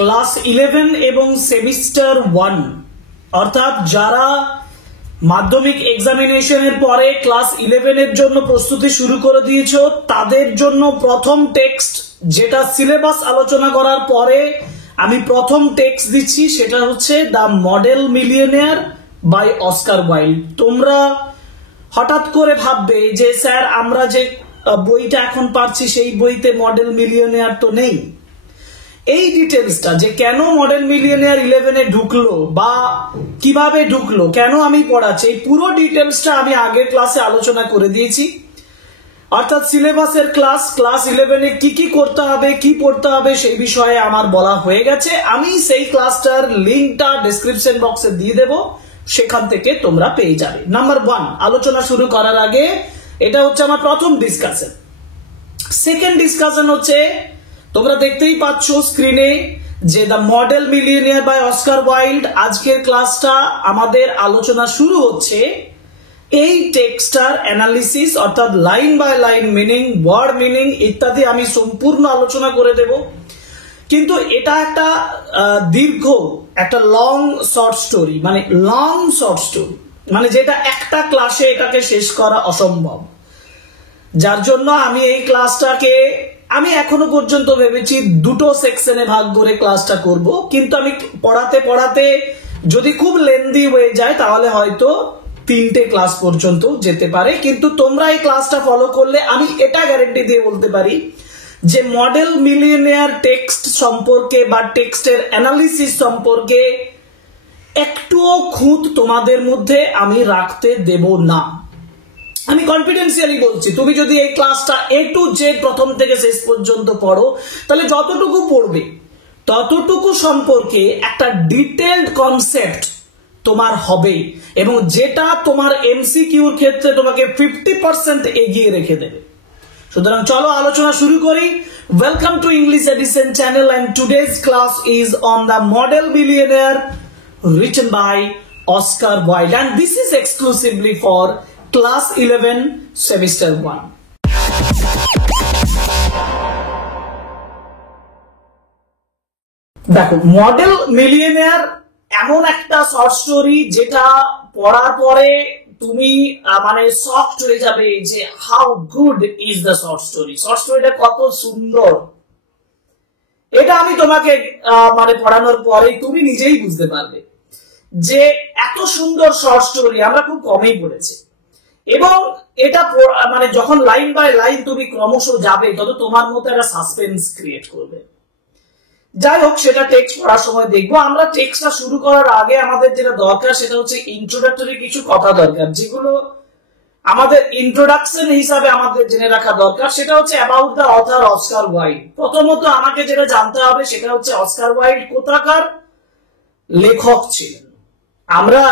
Class 11 এবং semester 1 অর্থাৎ যারা মাধ্যমিক এক্সামিনেশনের পরে ক্লাস 11 এর জন্য প্রস্তুতি শুরু করে দিয়েছো তাদের জন্য প্রথম টেক্সট যেটা সিলেবাস আলোচনা করার পরে আমি প্রথম টেক্সট দিচ্ছি সেটা হচ্ছে the model millionaire by Oscar Wilde. তোমরা হঠাৎ করে ভাববে যে স্যার আমরা যে বইটা এখন পাচ্ছি সেই বইতে মডেল মিলিয়নেয়ার তো নেই। এই ডিটেলসটা যে কেন মডেল মিলিয়নেয়ার 11 এ ঢুকলো বা কিভাবে ঢুকলো, কেন আমি পড়াচ্ছি, এই পুরো ডিটেলসটা আমি আগের ক্লাসে আলোচনা করে দিয়েছি। অর্থাৎ সিলেবাসের ক্লাস 11 এ কি কি করতে হবে, কি পড়তে হবে সেই বিষয়ে আমার বলা হয়ে গেছে। আমি সেই ক্লাসটার লিংকটা ডেসক্রিপশন বক্সে দিয়ে দেব, সেখান থেকে তোমরা পেয়ে যাবে। নাম্বার 1 আলোচনা শুরু করার আগে এটা হচ্ছে আমার প্রথম ডিসকাশন। সেকেন্ড ডিসকাশন হচ্ছে তোমরা দেখতেই পাচ্ছ স্ক্রিনে যে the model millionaire by Oscar Wilde. আজকের ক্লাসটা আমাদের আলোচনা শুরু হচ্ছে এই টেক্সটার অ্যানালিসিস অর্থাৎ line by line meaning, word meaning ইত্যাদি আমি সম্পূর্ণ আলোচনা করে দেব। কিন্তু এটা একটা দীর্ঘ একটা লং শর্ট স্টোরি, মানে যেটা একটা ক্লাসে এটাকে শেষ করা অসম্ভব। যার জন্য আমি এই ক্লাসটাকে আমি এখনো পর্যন্ত ভেবেছি দুটো সেকশনে ভাগ করে ক্লাসটা করব, কিন্তু আমি পড়াতে পড়াতে যদি খুব লেন্দি হয়ে যায় তাহলে হয়তো 3টে ক্লাস পর্যন্ত যেতে পারে। কিন্তু তোমরা এই ক্লাসটা ফলো করলে আমি এটা গ্যারান্টি দিয়ে বলতে পারি যে মডেল মিলিয়নেয়ার টেক্সট সম্পর্কে বা টেক্সটের অ্যানালিসিস সম্পর্কে একটুও খুঁত তোমাদের মধ্যে আমি রাখতে দেব না। আমি কনফিডেন্সিয়ালি বলছি, তুমি যদি এই ক্লাসটা A to Z প্রথম থেকে শেষ পর্যন্ত পড়ো তাহলে যতটুকু পড়বে ততটুকু সম্পর্কে একটা ডিটেইলড কনসেপ্ট তোমার হবে এবং যেটা তোমার এমসিকিউর ক্ষেত্রে তোমাকে 50% এগিয়ে রেখে দেবে। সুতরাং চলো আলোচনা শুরু করি। Welcome to English edition channel and today's class is on the model millionaire written by Oscar Wilde and this is exclusively for Class 11 Semester 1. দেখো, মডেল মিলিয়নেয়ার এমন একটা শর্ট স্টোরি যেটা পড়ার পরে তুমি মানে শকড হয়ে যাবে যে how good is the short story, short স্টোরিটা কত সুন্দর। এটা আমি তোমাকে মানে পড়ানোর পরে তুমি নিজেই বুঝতে পারবে যে এত সুন্দর শর্ট স্টোরি আমরা খুব কমই পড়েছি। এবং এটা মানে যখন লাইন বাই লাইন তুমি ক্রমশ যাবে তত তোমার মধ্যে একটা সাসপেন্স ক্রিয়েট করবে। যাই হোক, সেটা টেক্সট পড়ার সময় দেখবো। আমরা টেক্সটটা শুরু করার আগে আমাদের যেটা দরকার সেটা হচ্ছে ইন্ট্রোডাক্টরি কিছু কথা দরকার, যেগুলো আমাদের ইন্ট্রোডাকশন হিসাবে আমাদের জেনে রাখা দরকার। সেটা হচ্ছে about the author Oscar Wilde. প্রথমত আমাকে যেটা জানতে হবে সেটা হচ্ছে অস্কার ওয়াইল্ড কোথাকার লেখক ছিলেন। আমরা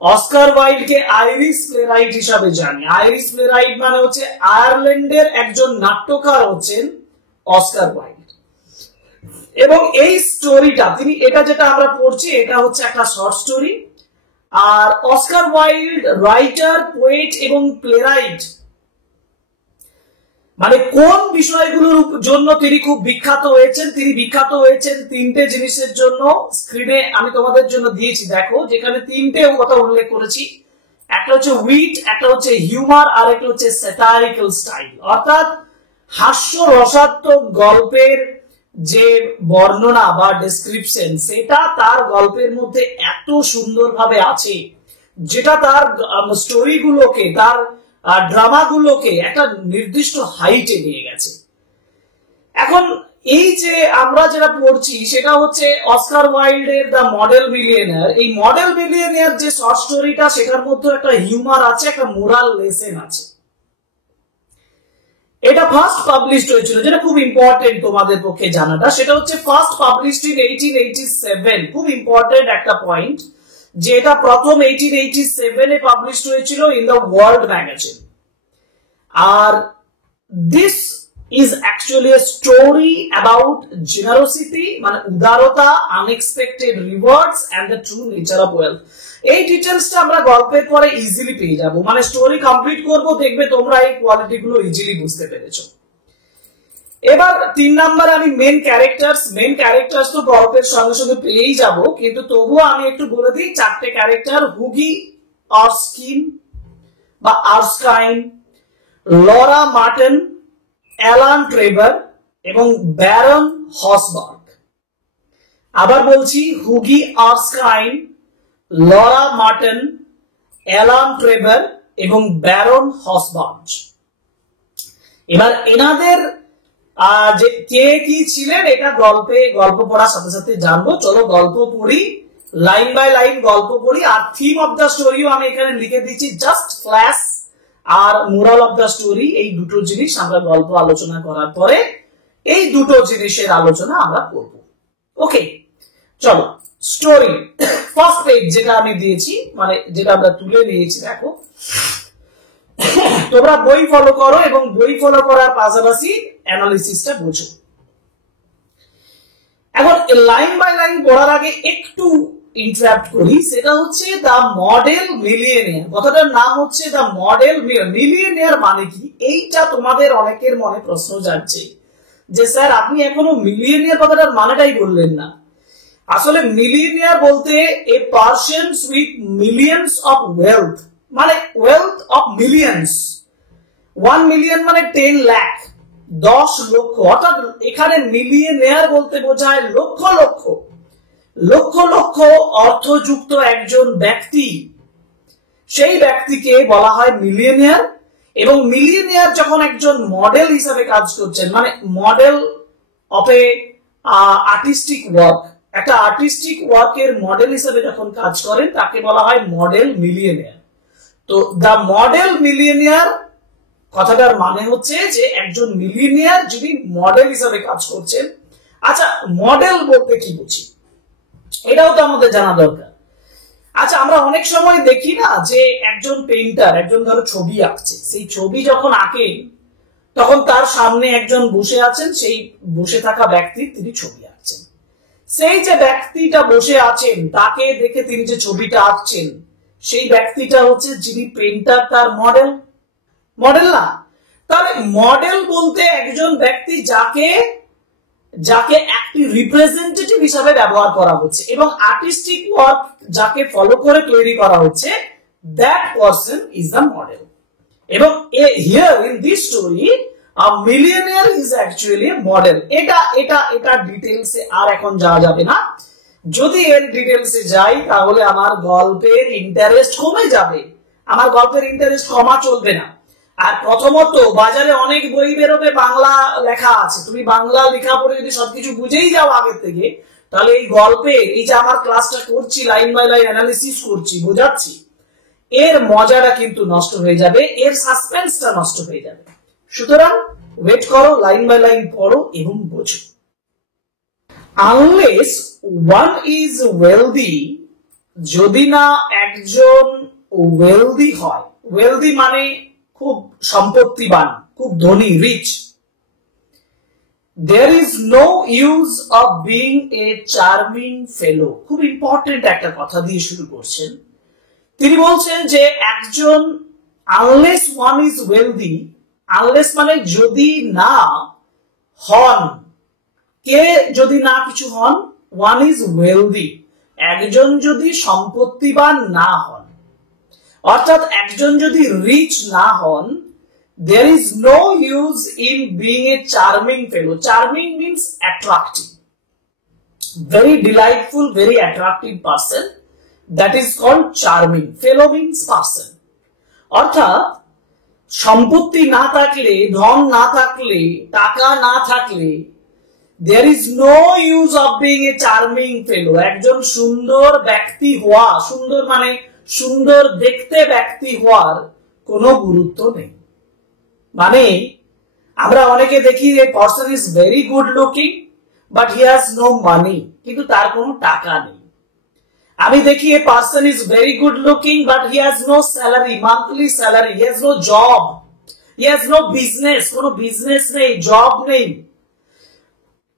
অস্কার ওয়াইল্ডকে আইরিশ প্লেরাইট হিসাবে জানি। আইরিশ প্লেরাইট মানে হচ্ছে আয়ারল্যান্ডের একজন নাট্যকার হচ্ছেন অস্কার ওয়াইল্ড। এবং এই স্টোরিটা এটা যেটা আমরা পড়ছি এটা হচ্ছে একটা শর্ট স্টোরি। আর অস্কার ওয়াইল্ড রাইটার, পোয়েট এবং প্লেরাইট, মানে কোন বিষয়গুলোর জন্য তিনি খুব বিখ্যাত হয়েছেন? তিনি বিখ্যাত হয়েছেন 3টে জিনিসের জন্য। স্ক্রিনে আমি তোমাদের জন্য দিয়েছি, দেখো, যেখানে 3টে কথা উল্লেখ করেছি। একটা হচ্ছে উইট, একটা হচ্ছে হিউমার, আর একটা হচ্ছে স্যাটারিক্যাল স্টাইল, অর্থাৎ হাস্য রসাত্মক গল্পের যে বর্ণনা বা ডেসক্রিপশন সেটা তার গল্পের মধ্যে এত সুন্দরভাবে আছে যেটা তার স্টোরিগুলোকে, তার ড্রামাগুলোকে একটা নির্দিষ্ট হাইটে নিয়ে গেছে। এখন এই যে আমরা যেটা পড়ছি সেটা হচ্ছে অস্কার ওয়াইল্ডের দ্য মডেল মিলিয়নেয়ার। এই মডেল মিলিয়নেয়ার যে শর্ট স্টোরিটা সেটার মধ্যে একটা হিউমার আছে, একটা মোরাল লেসন আছে। এটা ফার্স্ট পাবলিশড হয়েছিল, যেটা খুব ইম্পর্টেন্ট তোমাদের পক্ষে জানাটা। সেটা হচ্ছে ফার্স্ট পাবলিশড ইন 1887। খুব ইম্পর্টেন্ট একটা পয়েন্ট যে এটা প্রথম 1887 এ পাবলিশড হয়েছিল ইন দ্য ওয়ার্ল্ড ম্যাগাজিন। আর this is actually a story about generosity, মানে উদারতা, unexpected rewards and the true nature of wealth. এই ডিটেলসটা আমরা গল্পের পরে ইজিলি পেয়ে যাবো। মানে স্টোরি কমপ্লিট করবো, দেখবে তোমরা এই কোয়ালিটি গুলো ইজিলি বুঝতে পেরেছো। এবার 3 নাম্বার আমি মেন ক্যারেক্টার্স তো গল্পের সঙ্গে সঙ্গে পেয়েই যাব, কিন্তু তবুও আমি একটু বলে দিই 4টে ক্যারেক্টার: হুগি অরস্কিন বা আর্সকাইন, লরা মার্টেন, অ্যালান ট্রেভার এবং ব্যারন হসবার্গ। আবার বলছি, হুগি অরস্কাইন, লরা মার্টেন, অ্যালান ট্রেভার এবং ব্যারন হসবার্গ। এবার এনাদের যে কে কি ছিলেন এটা গল্প পড়ার সাথে সাথে জানবো। চলো গল্প পড়ি, লাইন বাই লাইন গল্প পড়ি। আর থিম অফ দ্য স্টোরিও আমি এখানে লিখে দিচ্ছি, জাস্ট ফ্ল্যাশ আর মোরাল অফ দ্য স্টোরি। এই দুটো জিনিস আমরা গল্প আলোচনা করার পরে এই দুটো জিনিসের আলোচনা আমরা করব। ওকে, চলো স্টোরি। ফার্স্ট পেজ যেটা আমি দিয়েছি, মানে যেটা আমরা তুলে নিয়েছি, দেখো তোমরা বই ফলো করো এবং বই ফলো করার পাশাপাশি অ্যানালিসিসটা বুঝো। এখন লাইন বাই লাইন পড়ার আগে একটু ইন্টারাপ্ট করি, সেটা হচ্ছে দ্য মডেল মিলিয়নিয়ার। কথাটার নাম হচ্ছে দ্য মডেল মিলিয়নিয়ার। মানে কি, এইটা তোমাদের অনেকের মনে প্রশ্ন যাচ্ছে যে স্যার আপনি এখনো মিলিয়নিয়ার কথাটার মানেটাই বললেন না। আসলে মিলিয়নিয়ার বলতে a persons with millions of wealth, মানে ওয়েলথ অফ মিলিয়নস। 1 মিলিয়ন মানে 10 লাখ, 10 লক্ষ। অর্থাৎ এখানে মিলিয়নিয়ার বলতে বোঝায় লক্ষ লক্ষ লক্ষ লক্ষ অর্থযুক্ত একজন ব্যক্তি। সেই ব্যক্তিকে বলা হয় মিলিয়নিয়ার। এবং মিলিয়নিয়ার যখন একজন মডেল হিসাবে কাজ করছেন, মানে model of A artistic work, একটা আর্টিস্টিক ওয়ার্কের মডেল হিসাবে যখন কাজ করেন তাকে বলা হয় মডেল মিলিয়নিয়ার। তো দ্য মডেল মিলিয়নিয়ার কথাটার মানে হচ্ছে যে একজন মিলিয়নিয়ার যিনি মডেল হিসাবে কাজ করছেন। আচ্ছা, মডেল বলতে কি বুঝি এটাও তো আমাদের জানা দরকার। আচ্ছা, আমরা অনেক সময় দেখি না যে একজন পেইন্টার, একজন ধরো ছবি আঁকছে, সেই ছবি যখন আঁকেন তখন তার সামনে একজন বসে আছেন, সেই বসে থাকা ব্যক্তি তিনি ছবি আঁকছেন। সেই যে ব্যক্তিটা বসে আছেন তাকে দেখে তিনি যে ছবিটা আঁকছেন, সেই ব্যক্তিটা হচ্ছে যিনি পেইন্টার, তার মডেল না? তাহলে মডেল বলতে একজন ব্যক্তি যাকে একটি রিপ্রেজেন্টেটিভ হিসাবে ব্যবহার করা হচ্ছে এবং আর্টিস্টিক ওয়ার্ক যাকে ফলো করে তৈরি করা হচ্ছে, that person is the model. এবং here in this story a millionaire is actually a model. এটা ডিটেইলসে আর এখন যাওয়া যাবে না। যদি এর ডিটেইলসে যাই তাহলে আমার গল্পের ইন্টারেস্ট কমে যাবে। আমার গল্পের ইন্টারেস্ট কমা চলবে না। আর প্রথমত বাজারে অনেক বই বেরোবে, বাংলা লেখা আছে। তুমি বাংলা লেখা পড়ে যদি সবকিছু বুঝেই যাও আগের থেকে, তাহলে এই গল্পে এই যে আমার ক্লাসটা করছি, লাইন বাই লাইন অ্যানালিসিস করছি, বোঝাচ্ছি, এর মজাটা কিন্তু নষ্ট হয়ে যাবে, এর সাসপেন্সটা নষ্ট হয়ে যাবে। সুতরাং ওয়েট করো, লাইন বাই লাইন পড়ো এবং বোঝো। আনলেস ওয়ান ইজ ওয়েলদি, যদি না একজন ওয়েলদি হয়, ওয়েলদি মানে খুব সম্পত্তিবান, খুব ধনী, rich, there is no use of being a charming fellow। খুব ইম্পর্টেন্ট একটা কথা দিয়ে শুরু করছেন তিনি। বলছেন যে একজন, unless one is wealthy, unless মানে যদি না হন, কে যদি না কিছু হন, ওয়ান ইজ ওয়েলদি, একজন যদি সম্পত্তিবান না হন, অর্থাৎ একজন যদি রিচ না হন, there is no use in being a charming fellow। Charming means attractive, very delightful, very attractive person, that is called charming। fellow means person। অর্থাৎ সম্পত্তি না থাকলে, ধন না থাকলে, টাকা না থাকলে, there is no use of being a charming fellow। একজন সুন্দর ব্যক্তি হওয়া, সুন্দর মানে সুন্দর দেখতে ব্যক্তি হওয়ার কোনো গুরুত্ব নেই। মানে আমরা অনেকে দেখি যে person is very good looking but he has no money, কিন্তু তার কোনো টাকা নেই। আমি দেখি a person is very good looking but he has no salary, monthly salary, he has no job, he has no business, কোনো business নেই, job নেই।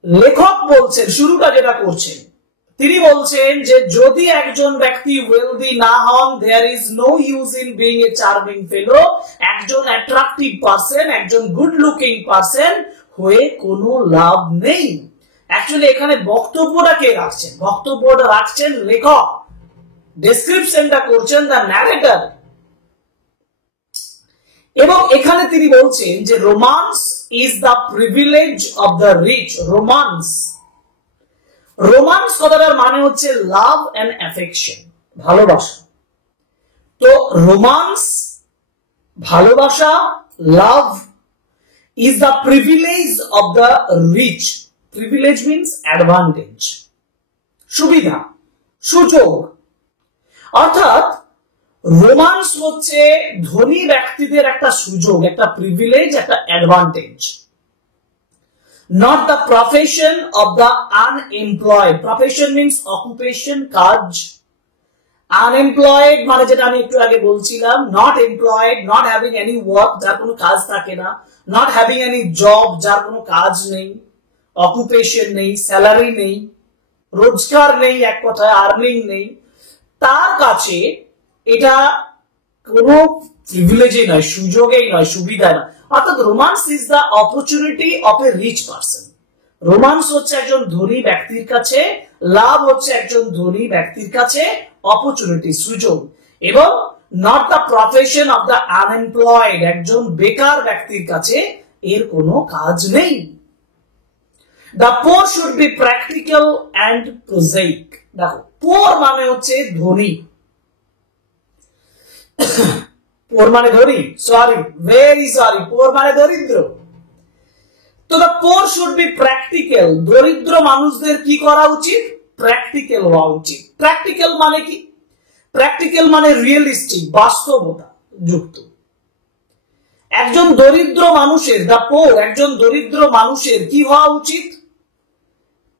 লেখক বলছেন, শুরুটা যেটা করছেন তিনি বলছেন যে যদি একজন ব্যক্তি ওয়েলদি না হন, there is no use in being a charming fellow. একজন অ্যাট্রাকটিভ পারসন, একজন গুড লুকিং পারসন হয়ে কোনো লাভ নেই। অ্যাকচুয়ালি এখানে বক্তব্যটা কে রাখছেন? বক্তব্যটা রাখছেন লেখক, ডেসক্রিপশনটা করছেন দ্য ন্যারেটর। এবং এখানে তিনি বলছেন যে romance is the privilege of the rich. Romance, romance কথাটার মানে হচ্ছে লাভ এন্ড অ্যাফেকশন, ভালোবাসা। তো রোমান্স, ভালোবাসা, লাভ is the privilege of the rich. Privilege means advantage, সুবিধা, সুযোগ। অর্থাৎ রোমান্স হচ্ছে ধনী ব্যক্তিদের একটা সুযোগ, একটা প্রিভিলেজ, একটা advantage. Not the profession of the unemployed. Profession means occupation, কাজ। Unemployed মানে যেটা আমি একটু আগে বলছিলাম, not employed, not having any work, যার কোনো কাজ থাকে না, not having any job, যার কোনো কাজ নেই, অকুপেশন নেই, স্যালারি নেই, রোজগার নেই, এক কথায় আর্নিং নেই, তার কাছে এটা কোনো প্রিভিলেজই নয়, সুযোগই নয়, সুবিধা না। অর্থাৎ romance is the opportunity of a rich person. Romance হচ্ছে একজন ধনী ব্যক্তির কাছে, লাভ হচ্ছে একজন ধনী ব্যক্তির কাছে অপরচুনিটি, সুযোগ। এবং not the profession of the unemployed, একজন বেকার ব্যক্তির কাছে এর কোনো কাজ নেই। The poor should be practical and prosaic. দেখো, পোর মানে হচ্ছে ধনী, পোর মানে ধনী, সরি, ভেরি সরি, পোর মানে দরিদ্র। তো the poor should be practical, দরিদ্র মানুষদের কি করা উচিত? প্র্যাকটিক্যাল হওয়া উচিত। প্র্যাকটিক্যাল মানে কি? প্র্যাকটিক্যাল মানে রিয়েলিস্টিক, বাস্তবতা যুক্ত। একজন দরিদ্র মানুষের, দ্য পোর, একজন দরিদ্র মানুষের কি হওয়া উচিত?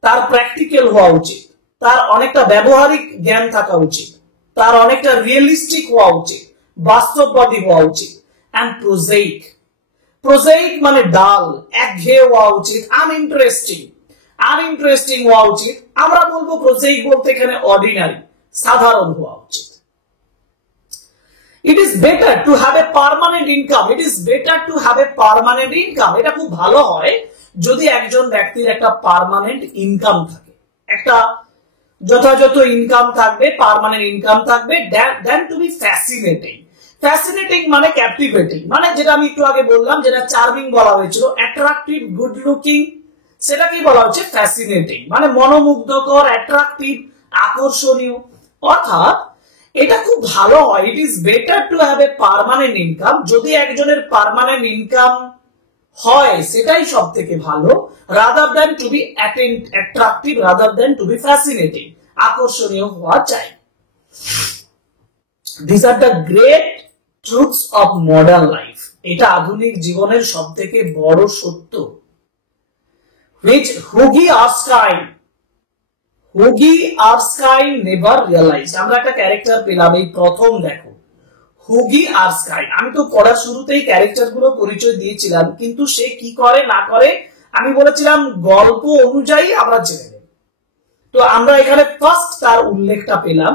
তার প্র্যাকটিক্যাল হওয়া উচিত, তার অনেকটা ব্যবহারিক জ্ঞান থাকা উচিত, তার অনেকটা রিয়েলিস্টিক হওয়া উচিত, বাস্তববাদী হওয়া উচিত। অ্যান্ড প্রোজাইক, প্রোজাইক মানে ডাল, একঘেয়ে হওয়া উচিত, আনইন্টারেস্টিং, আনইন্টারেস্টিং হওয়া উচিত। আমরা বলবো প্রোজাইক বলতে এখানে অর্ডিনারি, সাধারণ হওয়া উচিত। It is better to have a permanent income. It is better to have a permanent income. এটা খুব ভালো হয় যদি একজন ব্যক্তির একটা পার্মানেন্ট ইনকাম থাকে, একটা যথাযথ ইনকাম থাকবে, পার্মানেন্ট ইনকাম থাকবে, দেন টু বি ফ্যাসিনেটিং। ফ্যাসিনেটিং মানে ক্যাপটিভেটিং, মানে যেটা আমি একটু আগে বললাম, যেটা চার্মিং বলা হয়েছিল, অ্যাট্রাকটিভ, গুড লুকিং, সেটাকেই বলা হচ্ছে ফ্যাসিনেটিং, মানে মনোমুগ্ধকর, অ্যাট্রাকটিভ, আকর্ষণীয়। অর্থাৎ এটা খুব ভালো হয়, it is better to have a permanent income. যদি একজনের পার্মানেন্ট ইনকাম হয় সেটাই সব থেকে ভালো, rather than to be attractive, rather than to be fascinating, আকর্ষণীয় হওয়া চাই। This are the great truths of modern life. এটা আধুনিক জীবনের সব থেকে বড় সত্য। which Hugi Erskine never realized. আমরা একটা ক্যারেক্টার পেলাম এই প্রথম, দেখো, হুগি আর্সকাইন। আমি তো পড়ার শুরুতেই ক্যারেক্টার গুলো পরিচয় দিয়েছিলাম, কিন্তু সে কি করে না করে আমি বলেছিলাম গল্প অনুযায়ী আমরা জেনে নেব। তো আমরা এখানে ফার্স্ট তার উল্লেখটা পেলাম,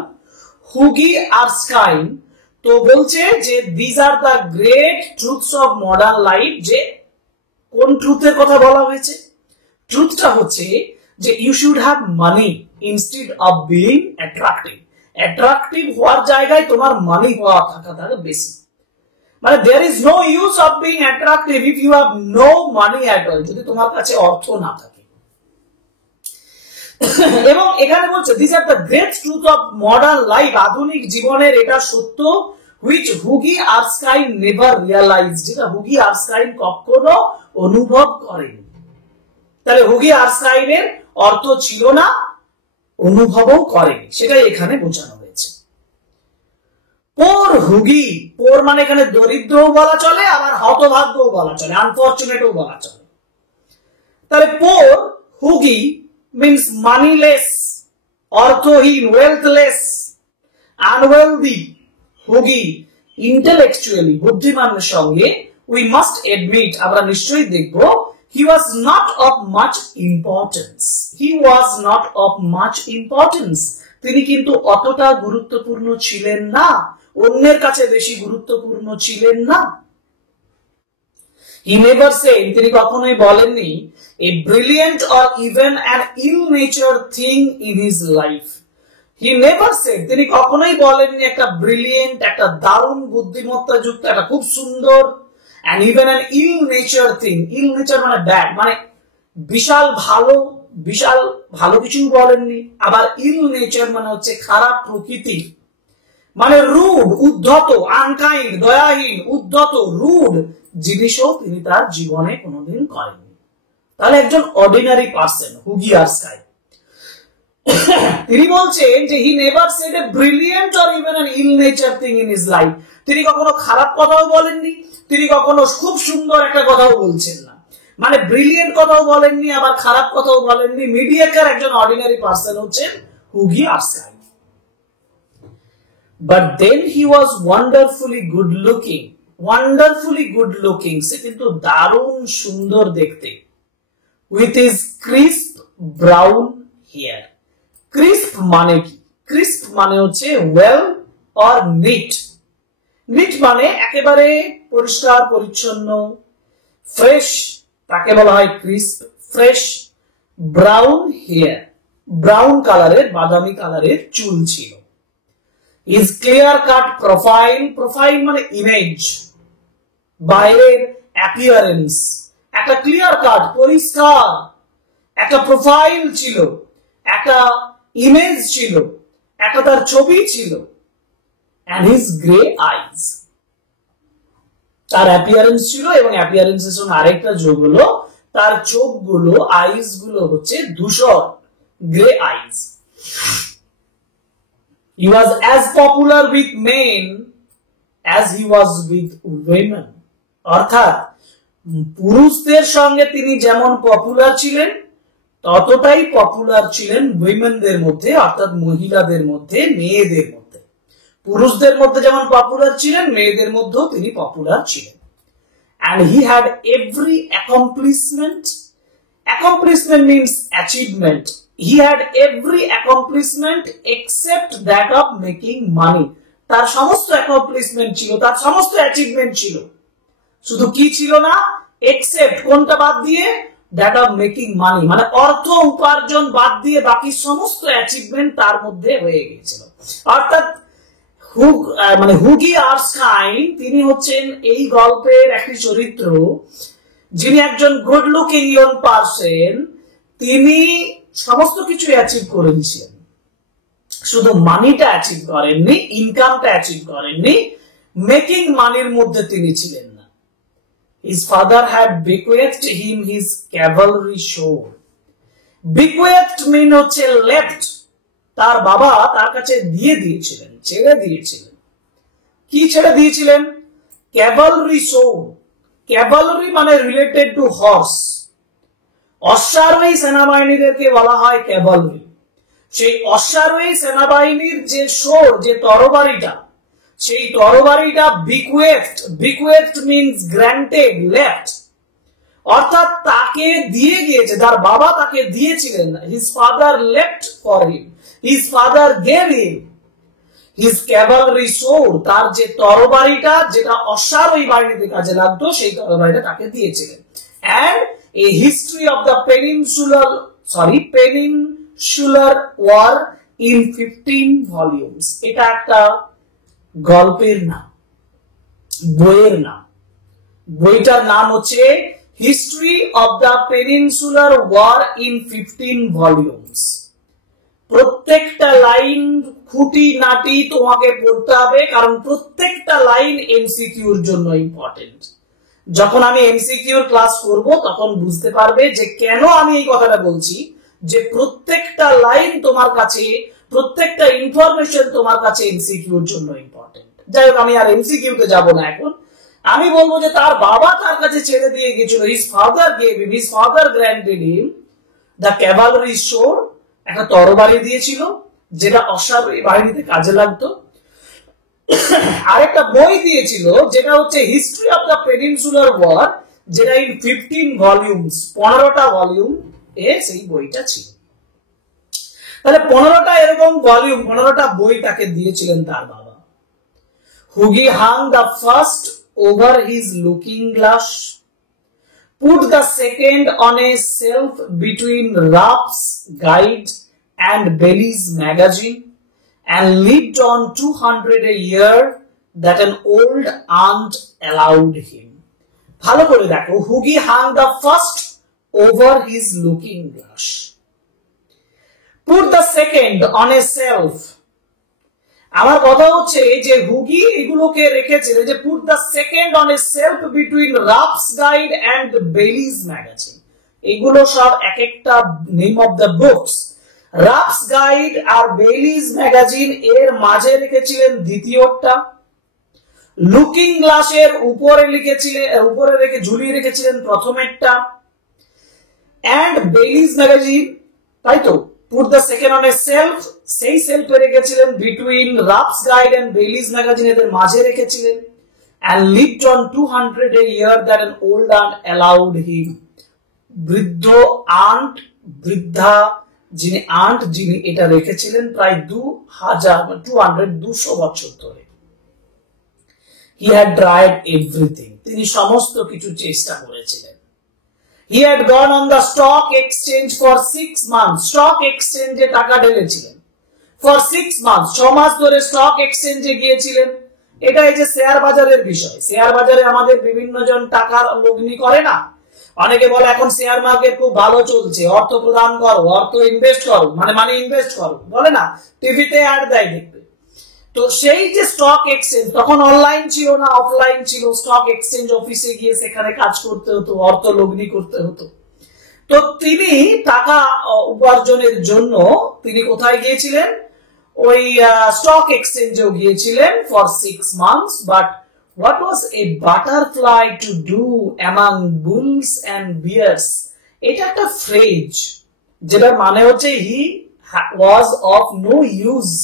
হুগি আর্সকাইন। তো বলছে যে this are the great truths of modern life. যে কোন ট্রুথের কথা বলা হয়েছে? ট্রুথটা হচ্ছে যে you should have money instead of being attractive. Attractive হওয়ার জায়গায় তোমার মানি হওয়া থাকা বেশি। মানে there is no use of being attractive if you have no money at all, যদি তোমার কাছে অর্থ না থাকে। এবং এখানে বলছে this are the great truth of modern life, আধুনিক জীবনের এটা সত্য, which হুগি আর্সকাইন নেভার রিয়ালাইজ, যেটা হুগি আর্সকাইন কখনো অনুভব করেনি। তাহলে হুগি আর্সকাইনের অর্থ ছিল না, অনুভবও করেনি, সেটাই এখানে বোঝানো হয়েছে। পোর হুগি, পোর মানে এখানে দরিদ্রও বলা চলে, আবার হতভাগ্যও বলা চলে, আনফরচুনেটও বলা চলে। তাহলে পোর হুগি means moneyless, অর্থহীন, wealthless, unwealthy, হুগি intellectually, বুদ্ধিমানের সঙ্গে we must admit, আমরা নিশ্চয়ই দেখব, he was not of much importance. He was not of much importance. তিনি কিন্তু অতটা গুরুত্বপূর্ণ ছিলেন না, অন্যের কাছে বেশি গুরুত্বপূর্ণ ছিলেন না। He never said, তিনি কখনোই বলেননি, a brilliant or even an ill-natured thing in his life. He never said, তিনি কখনোই বলেননি একটা ব্রিলিয়েন্ট, একটা দারুণ বুদ্ধিমত্তা যুক্ত, একটা খুব সুন্দর, and even an ill-natured thing. Ill-natured মানে ব্যাড, মানে বিশাল ভালো কিছু বলেননি। আবার ill-natured মানে হচ্ছে খারাপ প্রকৃতি, মানে রুড, উদ্ধত, আনকাইন্ড, দয়াহীন, উদ্ধত, রুড জিনিসও তিনি তার জীবনে কোনোদিন করেননি। তাহলে একজন অর্ডিনারি পার্সন, হুগি আর্সকাই, তিনি বলছেন যে he never said a brilliant or even an ill nature thing in his life. তিনি কখনো খারাপ কথাও বলেননি, তিনি কখনো খুব সুন্দর একটা কথাও বলছেন না, মানে ব্রিলিয়েন্ট কথাও বলেননি, আবার খারাপ কথাও বলেননি। মিডিয়াকার একজন অর্ডিনারি পার্সন হচ্ছেন হুগি আর্সকাই। But then he was wonderfully good looking. Wonderfully good looking. সে কিন্তু দারুণ সুন্দর দেখতে। With his crisp brown hair. Crisp মানে কি? Crisp মানে হচ্ছে well or neat. Neat মানে একেবারে পরিষ্কার পরিচ্ছন্ন, ফ্রেশ, তাকে বলা হয় crisp, fresh. Brown hair. Brown কালারের, বাদামি কালারের চুল ছিল। His clear cut profile, profile মানে ইমেজ, বাইরের অ্যাপিয়ারেন্স, একটা ক্লিয়ার কাট, পরিষ্কার একটা প্রোফাইল ছিল, একটা ইমেজ ছিল, একটা তার ছবি ছিল। and his gray eyes, তার অ্যাপিয়ারেন্স ছিল, এবং অ্যাপিয়ারেন্সের সঙ্গে আরেকটা যোগ হলো তার চোখগুলো, আইস গুলো হচ্ছে ধূসর, grey ice. He was as popular with men as he was with women. অর্থাৎ পুরুষদের সঙ্গে তিনি যেমন পপুলার ছিলেন, ততটাই পপুলার ছিলেন উইমেনদের মধ্যে, অর্থাৎ মহিলাদের মধ্যে, মেয়েদের মধ্যে। পুরুষদের মধ্যে যেমন পপুলার ছিলেন, মেয়েদের মধ্যেও তিনি পপুলার ছিলেন। And he had every accomplishment. Accomplishment means achievement. He had every accomplishment except that of making money. তার সমস্ত accomplishment ছিল, তার সমস্ত achievement ছিল, শুধু কি ছিল না? except, কোনটা বাদ দিয়ে? that of making money, মানে অর্থ উপার্জন বাদ দিয়ে বাকি সমস্ত achievement তার মধ্যে হয়ে গিয়েছিল। অর্থাৎ হুগি আর্সকাইন তিনি হচ্ছেন এই গল্পের একটি চরিত্র, যিনি একজন গুড লুকিং ইয়ং পার্সন। তিনি সমস্ত কিছু অ্যাচিভ করে দিয়েছিলেন, শুধু মানিটা অ্যাচিভ করেননি, ইনকামটা অ্যাচিভ করেননি, মেকিং মানির মধ্যে তিনি ছিলেন না। His father had bequeathed him his cavalry sword. Bequeathed mean হচ্ছে left, তার বাবা তার কাছে দিয়ে দিয়েছিলেন, ছেড়ে দিয়েছিলেন। কি ছেড়ে দিয়েছিলেন? Cavalry sword. ক্যাভালরি মানে রিলেটেড টু হর্স, অশ্বারোহী সেনাবাহিনীদেরকে বলা হয় ক্যাভালরি। সেই অশ্বারোহী সেনাবাহিনীর যে সোর্ড, যে তরবারিটা, সেই তরবারিটা বিকুয়েথড মিন্স গ্র্যান্টেড, লেফট, অর্থাৎ তাকে দিয়ে গিয়েছে, তার বাবা তাকে দিয়েছিলেন। His father left for him, his father gave him his Cavalry sword, তার যে তরবারিটা, যেটা অশ্বারোহী বাহিনীতে কাজে লাগতো, সেই তরবারিটা তাকে দিয়েছিলেন। and a history of the peninsular war in 15 volumes. এটা একটা গল্পের নাম, বইয়ের নাম। বইটার নাম হচ্ছে history of the peninsular war in 15 volumes. প্রত্যেকটা লাইন খুঁটি নাটি তোমাকে পড়তে হবে, কারণ প্রত্যেকটা লাইন এমসিকিউর জন্য ইম্পর্টেন্ট। যখন আমি এমসিকিউর ক্লাস করব তখন বুঝতে পারবে যে কেন আমি এই কথাটা বলছি, যে প্রত্যেকটা লাইন তোমার কাছে, প্রত্যেকটা ইনফরমেশন তোমার কাছে এমসিকিউর জন্য ইম্পর্টেন্ট। যাই হোক, আমি আর এমসিকিউ তে যাব না এখন। আমি বলবো যে তার বাবা তার কাছে ছেড়ে দিয়ে গেছিল, his father gave him, his father granted him the Cavalry sword, একটা তরবারি দিয়েছিল যেটা অশ্বারোহী বাহিনীতে কাজে লাগতো। আরেকটা বই দিয়েছিল যেটা হচ্ছে history of the peninsular war, যেটা ইন 15 ভলিউমস, 15টা ভলিউম এ সেই বইটা ছিল। তাহলে 15টা এরকম ভলিউম, 15টা বই তাকে দিয়েছিলেন তার বাবা। Hughie hung the first over his looking glass, put the second on a shelf between Ruff's Guide and Bailey's Magazine, and lived on 200 a year that an old aunt allowed him. ভালো করে দেখো, Hughie hung the first over his looking glass. Put the second on a shelf. আমার কথা হচ্ছে যে হুগি এগুলোকে রেখেছিলেন যে put the second on a shelf between Ruff's Guide and Bailey's Magazine. এগুলো সব এক একটা name of the books. Ruff's Guide আর Bailey's Magazine এর মাঝে রেখেছিলেন দ্বিতীয়টা। লুকিং গ্লাসের উপরে রেখে ঝুলিয়ে রেখেছিলেন প্রথমেরটা। and Bailey's Magazine, তাই তো, put the second on a shelf, সেই সেলফে রেখেছিলেন between Ruff's Guide and Bailey's Magazine এদের মাঝে রেখেছিলেন, and lived on 200 a year that an old aunt allowed him. বৃদ্ধা যিনি এটা রেখেছিলেন প্রায় 200 বছর ধরে। He had tried everything. তিনি সমস্ত কিছু চেষ্টা করেছিলেন। He had gone on the stock exchange for 6 months. Stock exchange এ টাকা ঢেলেছিলেন। For 6 months, 6 মাস ধরে স্টক এক্সচেঞ্জে গিয়েছিলেন। এটা এই যে শেয়ার বাজারের বিষয়। শেয়ার বাজারে আমাদের বিভিন্ন জন টাকার লগ্নি করে না। অনেকে বলে এখন শেয়ার মার্কেট খুব ভালো চলছে, অর্থ প্রদান করো, অর্থ ইনভেস্ট করো, মানে ইনভেস্ট করো, বলে না, টিভিতে অ্যাড দেয় দেখবে। তো সেই যে স্টক এক্সচেঞ্জ, তখন অনলাইন ছিল না, অফলাইন ছিল। স্টক এক্সচেঞ্জ অফিসে গিয়ে সেখানে কাজ করতে হতো, অর্থ লগ্নি করতে হতো। তো তিনি টাকা উপার্জনের জন্য তিনি কোথায় গিয়েছিলেন? ওই স্টক এক্সচেঞ্জেও গিয়েছিলেন for 6 months. But what was a butterfly to do among bulls and bears? এটা একটা ফ্রেজ যেটার মানে হচ্ছে he was of no use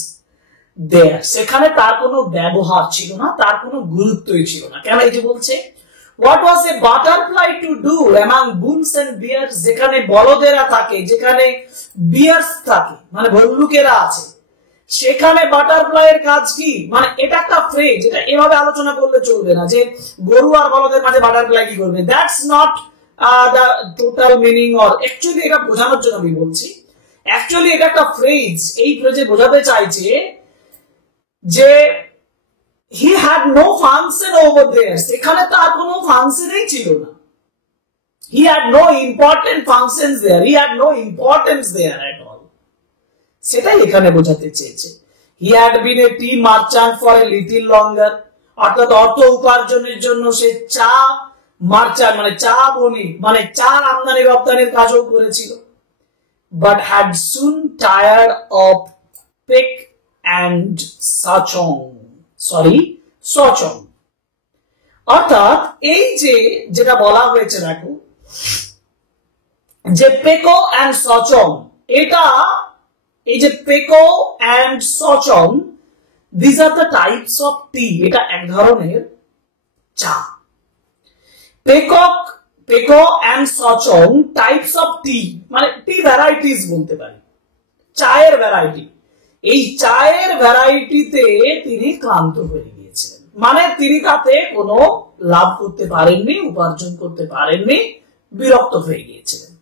there. সেখানে তার কোনো ব্যবহার ছিল না, তার কোনো গুরুত্বই ছিল না। কেন এই যে বলছে what was a butterfly to do among bulls and bears? যেখানে বলদেরা থাকে, যেখানে বিয়ার্স থাকে, মানে ভল্লুকেরা আছে, সেখানে বাটারফ্লাই এর কাজ কি? মানে এটা একটা ফ্রেজ, এটা এভাবে আলোচনা করলে চলবে না যে গরু আর বলদের মাঝে বাটারফ্লাই কি করবে। That's not the total meaning. Or actually এটা বোঝানোর জন্য আমি বলছি, অ্যাকচুয়ালি এটা একটা ফ্রেজ। এই ফ্রেজে বোঝাতে চাইছে যে he had no function over there, সেখানে তার কোনো ফাংশনই ছিল না। he had no important functions there, he had no importance there at all. সেটাই এখানে বোঝাতে চেয়েছে। he had been a tea merchant for a little longer, অর্থাৎ অর্থ উপার্জনের জন্য সে চা মার্চান্ট মানে চা বণিক, মানে চা আমদানি রপ্তানির কাজও করেছিল। but had soon tired of Peck and Sachong, অর্থাৎ এই যে যেটা বলা হয়েছে দেখো যে পেকো অ্যান্ড সচং, এটা এই যে pekoe and souchong, this are the types of tea, এটা এক ধরনের চা। Pekoe and souchong types of tea, মানে টি ভ্যারাইটিস বলতে পারি, চায়ের ভ্যারাইটি। এই চায়ের ভ্যারাইটিতে তিনি ক্লান্ত হয়ে গিয়েছিলেন, মানে তিনি তাতে কোনো লাভ করতে পারেননি, উপার্জন করতে পারেননি, বিরক্ত হয়ে গিয়েছিলেন।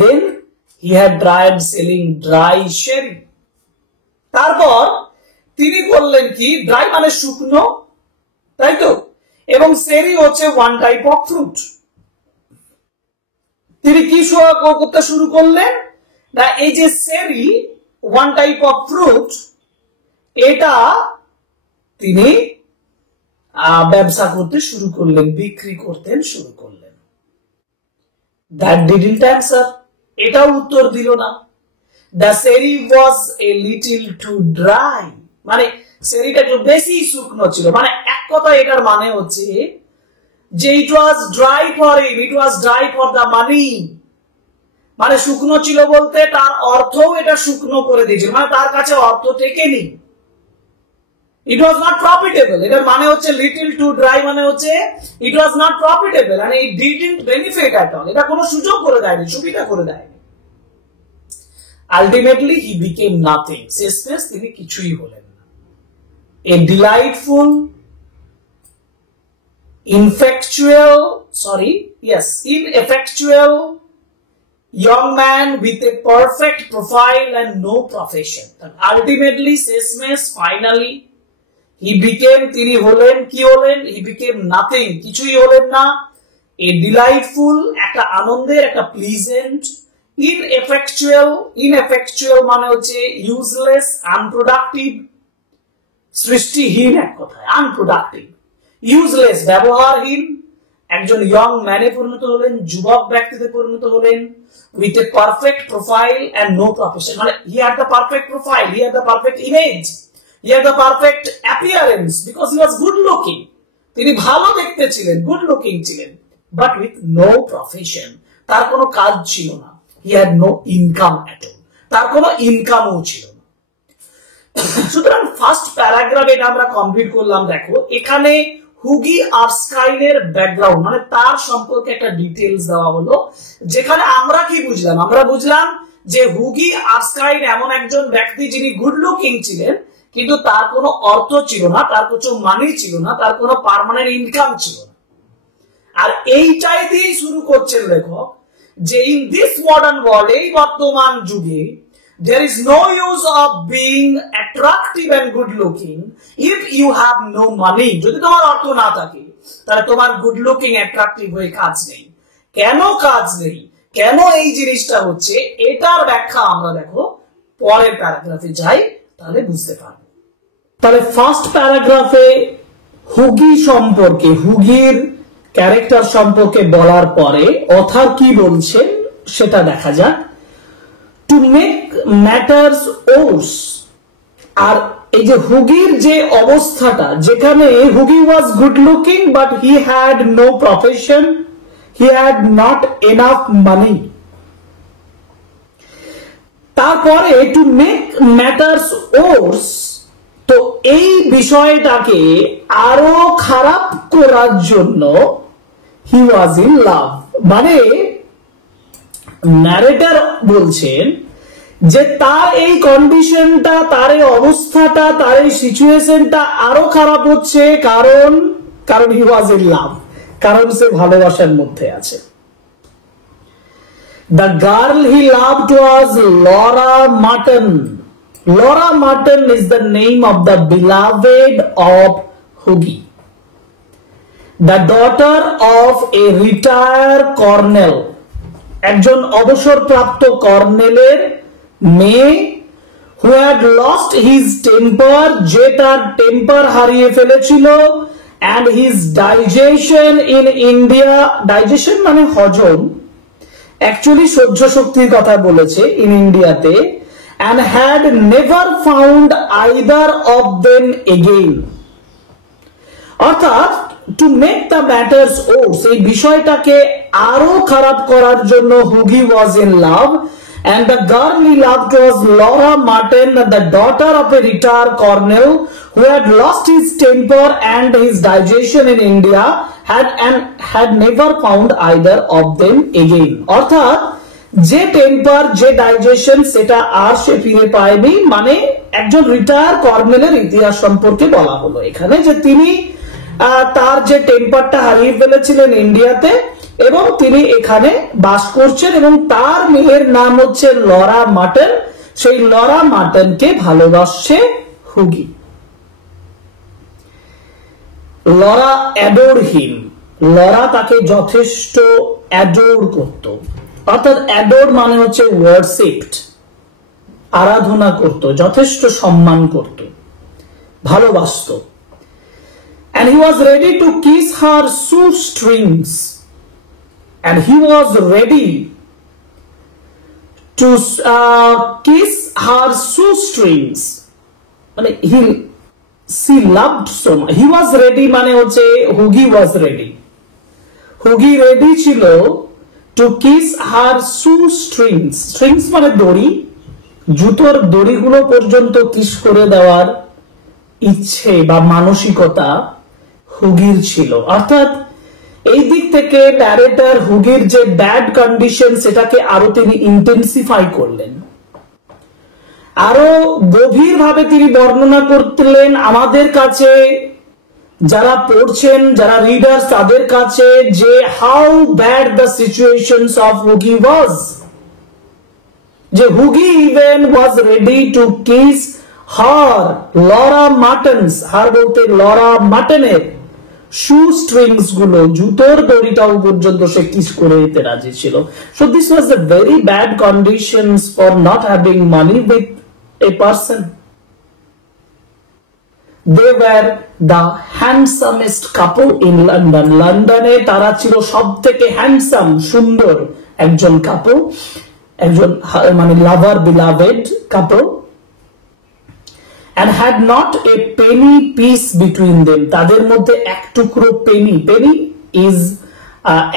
দেন he had tried selling dry sherry. তারপর তিনি বললেন কি, ড্রাই মানে শুকনো, তাই তো, এবং সেরি হচ্ছে ওয়ান টাইপ অফ ফ্রুট। তিনি কি করতে শুরু করলেন না, এই যে সেরি ওয়ান টাইপ অফ ফ্রুট, এটা তিনি ব্যবসা করতে শুরু করলেন, বিক্রি করতে শুরু করলেন। দ্যাট ডিডন্ট অ্যান্সার, এটাও উত্তর দিল না। দ্য সেরি ওয়াজ এ লিটল টু ড্রাই, মানে সেরিটা একটু বেশি শুকনো ছিল। মানে এক কথা এটার মানে হচ্ছে যে it was dry for him, it was dry for the money. মানে শুকনো ছিল বলতে তার অর্থও এটা শুকনো করে দিয়েছিল, মানে তার কাছে অর্থ টেকেনি। ইট ওয়াজ নট প্রফিটেবল, এটার মানে হচ্ছে লিটল টু ড্রাই মানে হচ্ছে ইট ওয়াজ নট প্রফিটেবল, মানে ইট ডিডন্ট বেনিফিট অ্যাট অল, এটা কোনো সুযোগ করে দেয়নি, সুবিধা করে দেয়নি। আলটিমেটলি হি বিকেম নাথিং, শেষমেশ তিনি কিছুই হলেন না। এ delightful, ইনফ্যাকচুয়াল ineffectual young man with a perfect profile and no profession. And ultimately, finally, he became, he became nothing, কিছুই হলেন না, a delightful, একটা আনন্দের, একটা pleasant, ineffectual মানে হচ্ছে useless, unproductive, সৃষ্টিহীন এক কথায়, unproductive, useless, ব্যবহারহীন একজন ইয়ং ম্যানে পরিণত হলেন, যুবক ব্যক্তিতে পরিণত হলেন, with a perfect profile and no profession. মানে he had the perfect profile, he had the perfect image, he had the perfect appearance because he was good looking. তিনি ভালো দেখতে ছিলেন, good looking ছিলেন, but with no profession. তার কোনো কাজ ছিল না, he had no income at all. তার কোনো ইনকামও ছিল না। সুতরাং ফার্স্ট প্যারাগ্রাফ এটা আমরা কমপ্লিট করলাম। দেখো এখানে হুগি আর্সকাইনের ব্যাকগ্রাউন্ড মানে তার সম্পর্কে একটা ডিটেইলস দেওয়া হলো, যেখানে আমরা কি বুঝলাম, আমরা বুঝলাম যে হুগি আর্সকাইন এমন একজন ব্যক্তি যিনি গুড লুকিং ছিলেন, কিন্তু তার কোনো অর্থ ছিল না, তার কিছু মানি ছিল না, তার কোনো পার্মানেন্ট ইনকাম ছিল না। আর এইটাই দিয়ে শুরু করছেন লেখক যে ইন দিস মডার্ন ওয়ার্ল্ড, এই বর্তমান যুগে, there is no use of being attractive and good looking if you have no money. যদি তোমার অর্থ না থাকে তাহলে তোমার গুড লুকিং অ্যাট্রাকটিভ হয়ে কাজ নেই। কেন কাজ নেই, কেন এই জিনিসটা হচ্ছে, এটার ব্যাখ্যা আমরা দেখো পরের প্যারাগ্রাফে যাই, তাহলে বুঝতে পারবো। তাহলে ফার্স্ট প্যারাগ্রাফে হুগি সম্পর্কে, হুগির ক্যারেক্টার সম্পর্কে বলার পরে অথর কি বলছেন সেটা দেখা যাক। To make matters worse, আর এই যে হুগির যে অবস্থাটা, যেখানে হুগি was good looking but he had no profession, he had not enough money, তারপরে to make matters worse, তো এই বিষয়টাকে আরো খারাপ করার জন্য he was in love, মানে ন্যারেটর বলছেন যে তার এই কন্ডিশনটা, তার এই অবস্থাটা, তার এই সিচুয়েশনটা আরো খারাপ হচ্ছে, কারণ হি ওয়াজ ইন লাভ, কারণ সে ভালোবাসার মধ্যে আছে। The girl he loved was Laura Merton. Laura Merton is the name of the beloved of Hughie, the daughter of a retire colonel, একজন অবসরপ্রাপ্ত কর্নেলের মেয়ে, who had lost his temper, যে তার temper হারিয়ে ফেলেছিল, and his digestion in India, digestion মানে হজম, actually সহ্য শক্তির কথা বলেছে, in ইন্ডিয়াতে, and had never found either of them again. অর্থাৎ to make the matters worse, এই বিষয়টাকে আরো খারাপ করার জন্য হুগি was in love, and the girl he loved was Laura Martin, the daughter of a retired colonel who had lost his temper and his digestion in India, had never found either of them again. অর্থাৎ যে temper, যে digestion, সেটা আর সে ফিরে পায়নি, মানে একজন retire কর্নেলের ইতিহাস সম্পর্কে বলা হলো এখানে, যে তিনি তার যে টেম্পারটা হারিয়ে ফেলেছিলেন ইন্ডিয়াতে, এবং তিনি এখানে বাস করছেন, এবং তার মেয়ের নাম হচ্ছে লরা মার্টন। সেই লরা মার্টনকে ভালোবাসছে হুগি। লরা অ্যাডোর হিম, লরা তাকে যথেষ্ট অ্যাডোর করত, অর্থাৎ অ্যাডোর মানে হচ্ছে ওয়ারশিপড, আরাধনা করত, যথেষ্ট সম্মান করত, ভালোবাসত। And he was ready to kiss her shoestrings, and he was ready to kiss her shoestrings. মানে she loved so much. He was ready মানে হচ্ছে হুগি was ready. হুগি রেডি ছিল to kiss her shoestrings. Strings মানে দড়ি, জুতোর দড়িগুলো পর্যন্ত kiss করে দেওয়ার ইচ্ছে বা মানসিকতা হুগির ছিল। অর্থাৎ এই দিক থেকে ন্যারেটর হুগির যে ব্যাড কন্ডিশন সেটাকে আরো তিনি ইন্টেন্সিফাই করলেন, আরো গভীর ভাবে তিনি বর্ণনা করলেন, আমাদের কাছে যারা পড়ছেন, যারা রিডার্স, তাদের কাছে যে how bad the situations of Hughie was, যে Hughie even was ready to kiss her Laura Merton's, her বলতে লরা মার্টনের শু স্ট্রিংস গুলো, জুতোর দড়িটাও পর্যন্ত সে কিস করে দিতে রাজি ছিল। So this was a very bad conditions for not having money with a person. They were the handsomest couple in London. লন্ডনে তারা ছিল সবথেকে হ্যান্ডসাম, সুন্দর একজন কাপল, একজন মানে লাভার beloved couple, and had not a penny piece between them. তাদের মধ্যে এক টুকরো penny, penny is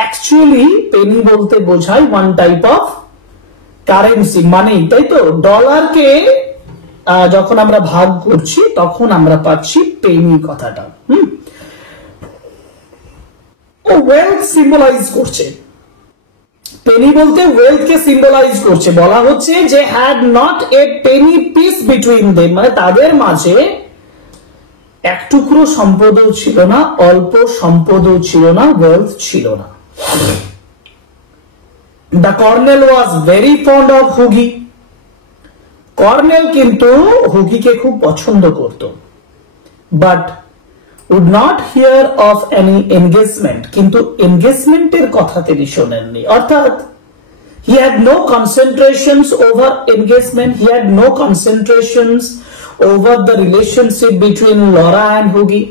actually penny বলতে বোঝায় one type of currency, money, তাই তো? ডলারকে যখন আমরা ভাগ করছি তখন আমরা পাচ্ছি পেনি কথাটা। ও ওয়েলথ সিম্বলাইজ করছে, পেনি বলতে ওয়েলথ কে সিম্বলাইজ করছে। বলা হচ্ছে যে had not a Penney piece between them, মানে তাদের মাঝে এক টুকরো সম্পদও ছিল না, অল্প সম্পদও ছিল না, ওয়েলথ ছিল না। The colonel was very fond of Hughie. Colonel কিন্তু হুগিকে খুব পছন্দ করত, but would not hear of any engagement, কিন্তু এনগেজমেন্টের কথা তিনি শোনেননি। অর্থাৎ he had no concentrations over engagement, he had no concentrations over the relationship between Laura and Hughie.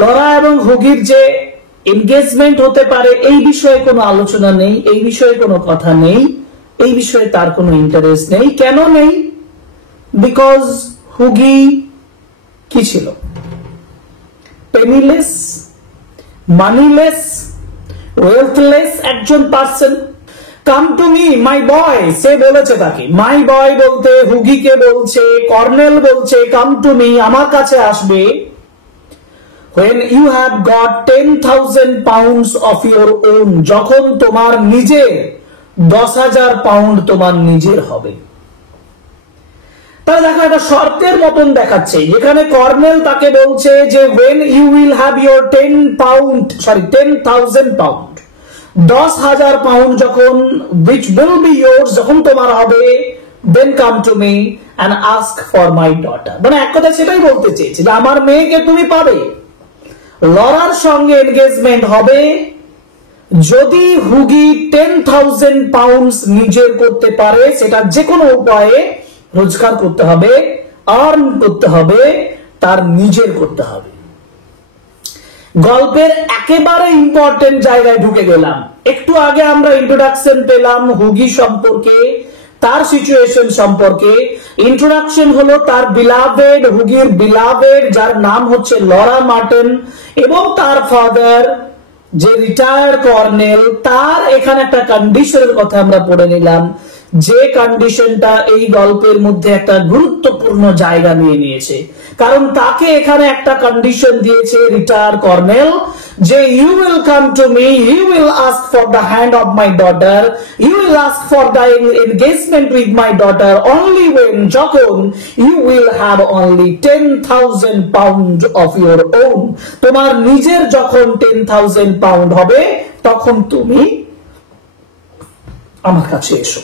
Laura এবং হুগির যে এনগেজমেন্ট হতে পারে এই বিষয়ে কোনো আলোচনা নেই, এই বিষয়ে কোনো কথা নেই, এই বিষয়ে তার কোনো ইন্টারেস্ট নেই। কেন নেই? বিকজ হুগি কি ছিল? পেনিলেস, মানিলেস, ওয়েলথলেস একজন person. Come to me my boy, সে বলেছে তাকে। মাই বয় বলতে হুগিকে বলছে, কর্নেল বলছে কাম টু মি, আমার কাছে আসবে। when you have got 10,000 pounds of your own, যখন তোমার নিজের 10,000 পাউন্ড তোমার নিজের হবে। তাহলে দেখো একটা শর্তের মতন দেখাচ্ছে, যেখানে কর্নেল তাকে বলছে যে when you will have your 10,000 pound, 10,000 pound যখন which will be yours, যখন তোমার হবে, then come to me and ask for my daughter। মানে এক কথা সেটাই বলতে চেয়েছে যে আমার মেয়েকে তুমি পাবে। লরার সঙ্গে এনগেজমেন্ট হবে যদি হুগি 10,000 পাউন্ড নিজের করতে পারে, সেটা যে কোনো উপায়ে রোজগার করতে হবে, আর্ন করতে হবে, তার নিজের করতে হবে। গল্পের একেবারে ইম্পর্টেন্ট জায়গায় ঢুকে গেলাম। একটু আগে আমরা ইন্ট্রোডাকশন পেলাম হুগি সম্পর্কে, তার সিচুয়েশন সম্পর্কে। ইন্ট্রোডাকশন হলো তার বিলাভেড, হুগির বিলাভেড, যার নাম হচ্ছে লরা মার্টন, এবং তার ফাদার যে রিটায়ার্ড কর্নেল। তার এখানে একটা কন্ডিশনের কথা আমরা পড়ে নিলাম, যে কন্ডিশনটা এই গল্পের মধ্যে একটা গুরুত্বপূর্ণ জায়গা নিয়ে নিয়েছে। কারণ তাকে এখানে একটা কন্ডিশন দিয়েছে রিটায়ার্ড কর্নেল, যে you will come to me, you will ask for the hand of my daughter, you will ask for the engagement with my daughter only when, যখন you will have only 10,000 pound of your own, তোমার নিজের যখন 10,000 pound হবে তখন তুমি আমার কাছে এসো।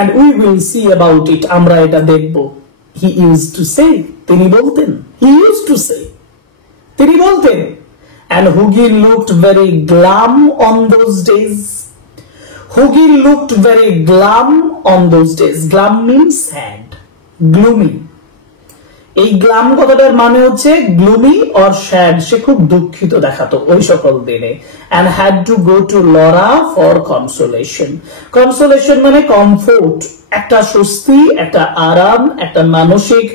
and we will see about it, আমরা এটা দেখব। he used to say, তিনি বলতেন, he used to say, তিনি বলতেন। and Hugi looked very glum on those days, Hugi looked very glum on those days, glum means sad, gloomy। এই glam কথাটার মানে হচ্ছে গ্লুমি অর স্যাড, সে খুব দুঃখিত দেখাতো ওই সকল দিনে। and had to go to Laura for consolation, consolation মানে কমফোর্ট, একটা স্বস্তি, একটা আরাম, একটা মানসিক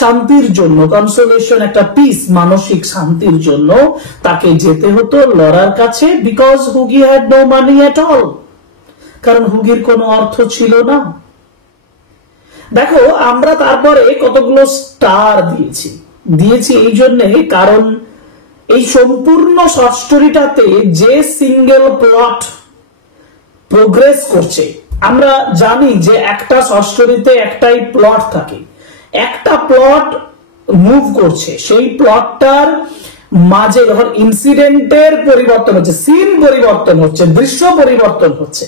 শান্তির জন্য। কনসোলেশন একটা পিস, মানসিক শান্তির জন্য তাকে যেতে হতো লরার কাছে, because Hughie had no money at all, কারণ হুগির কোনো অর্থ ছিল না। দেখো আমরা তারপরে কতগুলো স্টার দিয়েছি এই জন্যে, কারণ এই সম্পূর্ণ শর্ট স্টোরিটাতে যে সিঙ্গেল প্লট প্রোগ্রেস করছে, আমরা জানি যে একটা শর্ট স্টোরিতে একটাই প্লট থাকে, একটা প্লট মুভ করছে, সেই প্লটটার মাঝে যখন ইনসিডেন্টের পরিবর্তন হচ্ছে, সিন পরিবর্তন হচ্ছে, দৃশ্য পরিবর্তন হচ্ছে,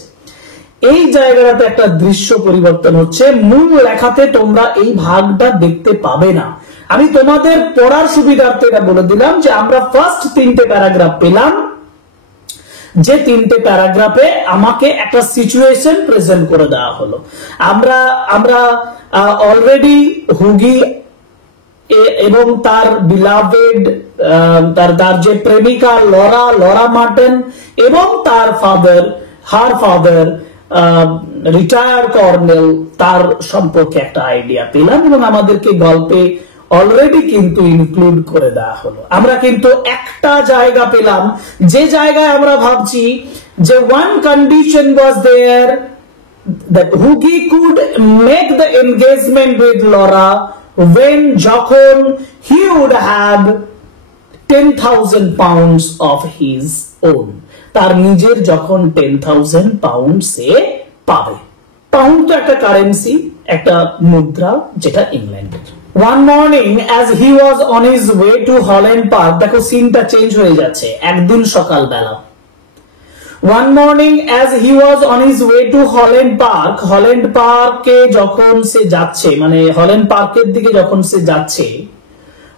এই জায়গাটাতে একটা দৃশ্য পরিবর্তন হচ্ছে, মূল লেখাতে তোমরা এই ভাগটা দেখতে পাবে না। আমি তোমাদের পড়ার সুবিধার্থে এটা বলে দিলাম যে আমরা ফার্স্ট 3টে প্যারাগ্রাফ পেলাম, যে 3টে প্যারাগ্রাফে আমাকে একটা সিচুয়েশন প্রেজেন্ট করে দেওয়া হলো। আমরা অলরেডি হুগি এবং তার বিলাভেড, তার যে প্রেমিকা লরা মার্টন এবং তার হার ফাদার রিটায়ার্ড কর্নেল, তার সম্পর্কে একটা আইডিয়া পেলাম এবং আমাদেরকে গল্পে অলরেডি কিন্তু ইনক্লুড করে দেওয়া হলো। আমরা কিন্তু একটা জায়গা পেলাম যে জায়গায় আমরা ভাবছি যে one condition was there that Hugi could make the engagement with Laura when যখন he would have 10,000 pounds of his own, তার নিজের যখন 10,000 পাউন্ড সে পাবে। পাউন্ড তো একটা কারেন্সি, একটা মুদ্রা যেটা ইংল্যান্ডের। One morning as he was on his way to Holland Park, দেখো সিনটা চেঞ্জ হয়ে যাচ্ছে, একদিন সকালবেলা। One morning as he was on his way to Holland Park, Holland পার্কে যখন সে যাচ্ছে, মানে হল্যান্ড পার্কের দিকে যখন সে যাচ্ছে,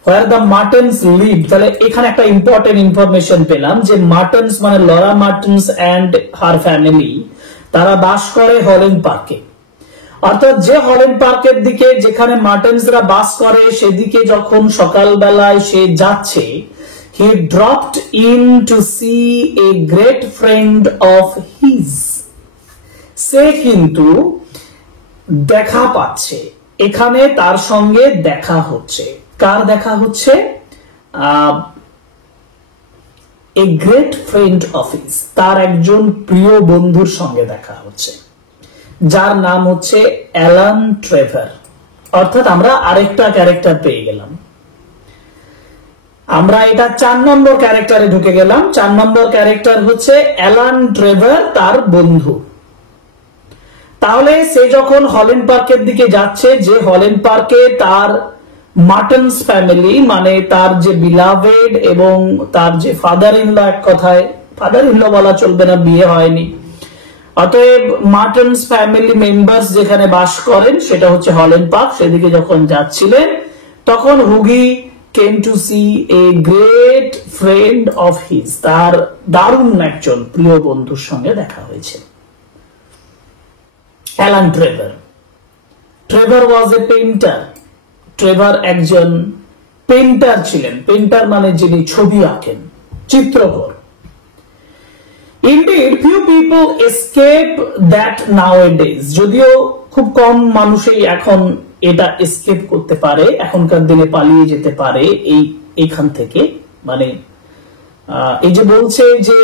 where the Martins live, তাহলে এখানে একটা ইম্পর্টেন্ট ইনফরমেশন পেলাম যে মার্টনস মানে লরা মার্টনস এন্ড হার ফ্যামিলি, তারা বাস করে হল্যান্ড পার্কে। অর্থাৎ যে হল্যান্ড পার্কের দিকে যেখানে মার্টনসরা বাস করে সেদিকে যখন সকালবেলায় সে যাচ্ছে, he dropped in to see a great friend of his, সে কিন্তু দেখা পাচ্ছে, এখানে তার সঙ্গে দেখা হচ্ছে। কার দেখা হচ্ছে? a great friend of his, তার একজন প্রিয় বন্ধুর সঙ্গে দেখা হচ্ছে, যার নাম হচ্ছে অ্যালান ট্রেভার। অর্থাৎ আমরা আরেকটা ক্যারেক্টার পেয়ে গেলাম, আমরা এটা 4 নম্বর ক্যারেক্টারে ঢুকে গেলাম। 4 নম্বর ক্যারেক্টার হচ্ছে অ্যালান ট্রেভার, তার বন্ধু। তাহলে সে যখন হল্যান্ড পার্কের দিকে যাচ্ছে, যে হল্যান্ড পার্কে তার মার্টনস ফ্যামিলি, মানে তার যে বিলাভেড এবং তার যে ফাদার ইন ল, এক কথায় ফাদার ইন ল বলা চলবে না, বিয়ে হয়নি, অতএব মার্টনস ফ্যামিলি মেম্বার্স যেখানে বাস করেন সেটা হচ্ছে হল্যান্ড পার্ক, সেদিকে যখন যাচ্ছিলেন তখন হুগি came to see a great friend of his, তার দারুণ একজন প্রিয় বন্ধুর সঙ্গে দেখা হয়েছে। Alan Trevor, Trevor was a painter, Trevor একজন পেন্টার ছিলেন। পেন্টার মানে যিনি ছবি আঁকেন, চিত্রকর। Indeed, few people escape that nowadays, যদিও খুব কম মানুষই এখন এটা এসকেপ করতে পারে, এখনকার দিনে পালিয়ে যেতে পারে এইখান থেকে, মানে এই যে বলছে যে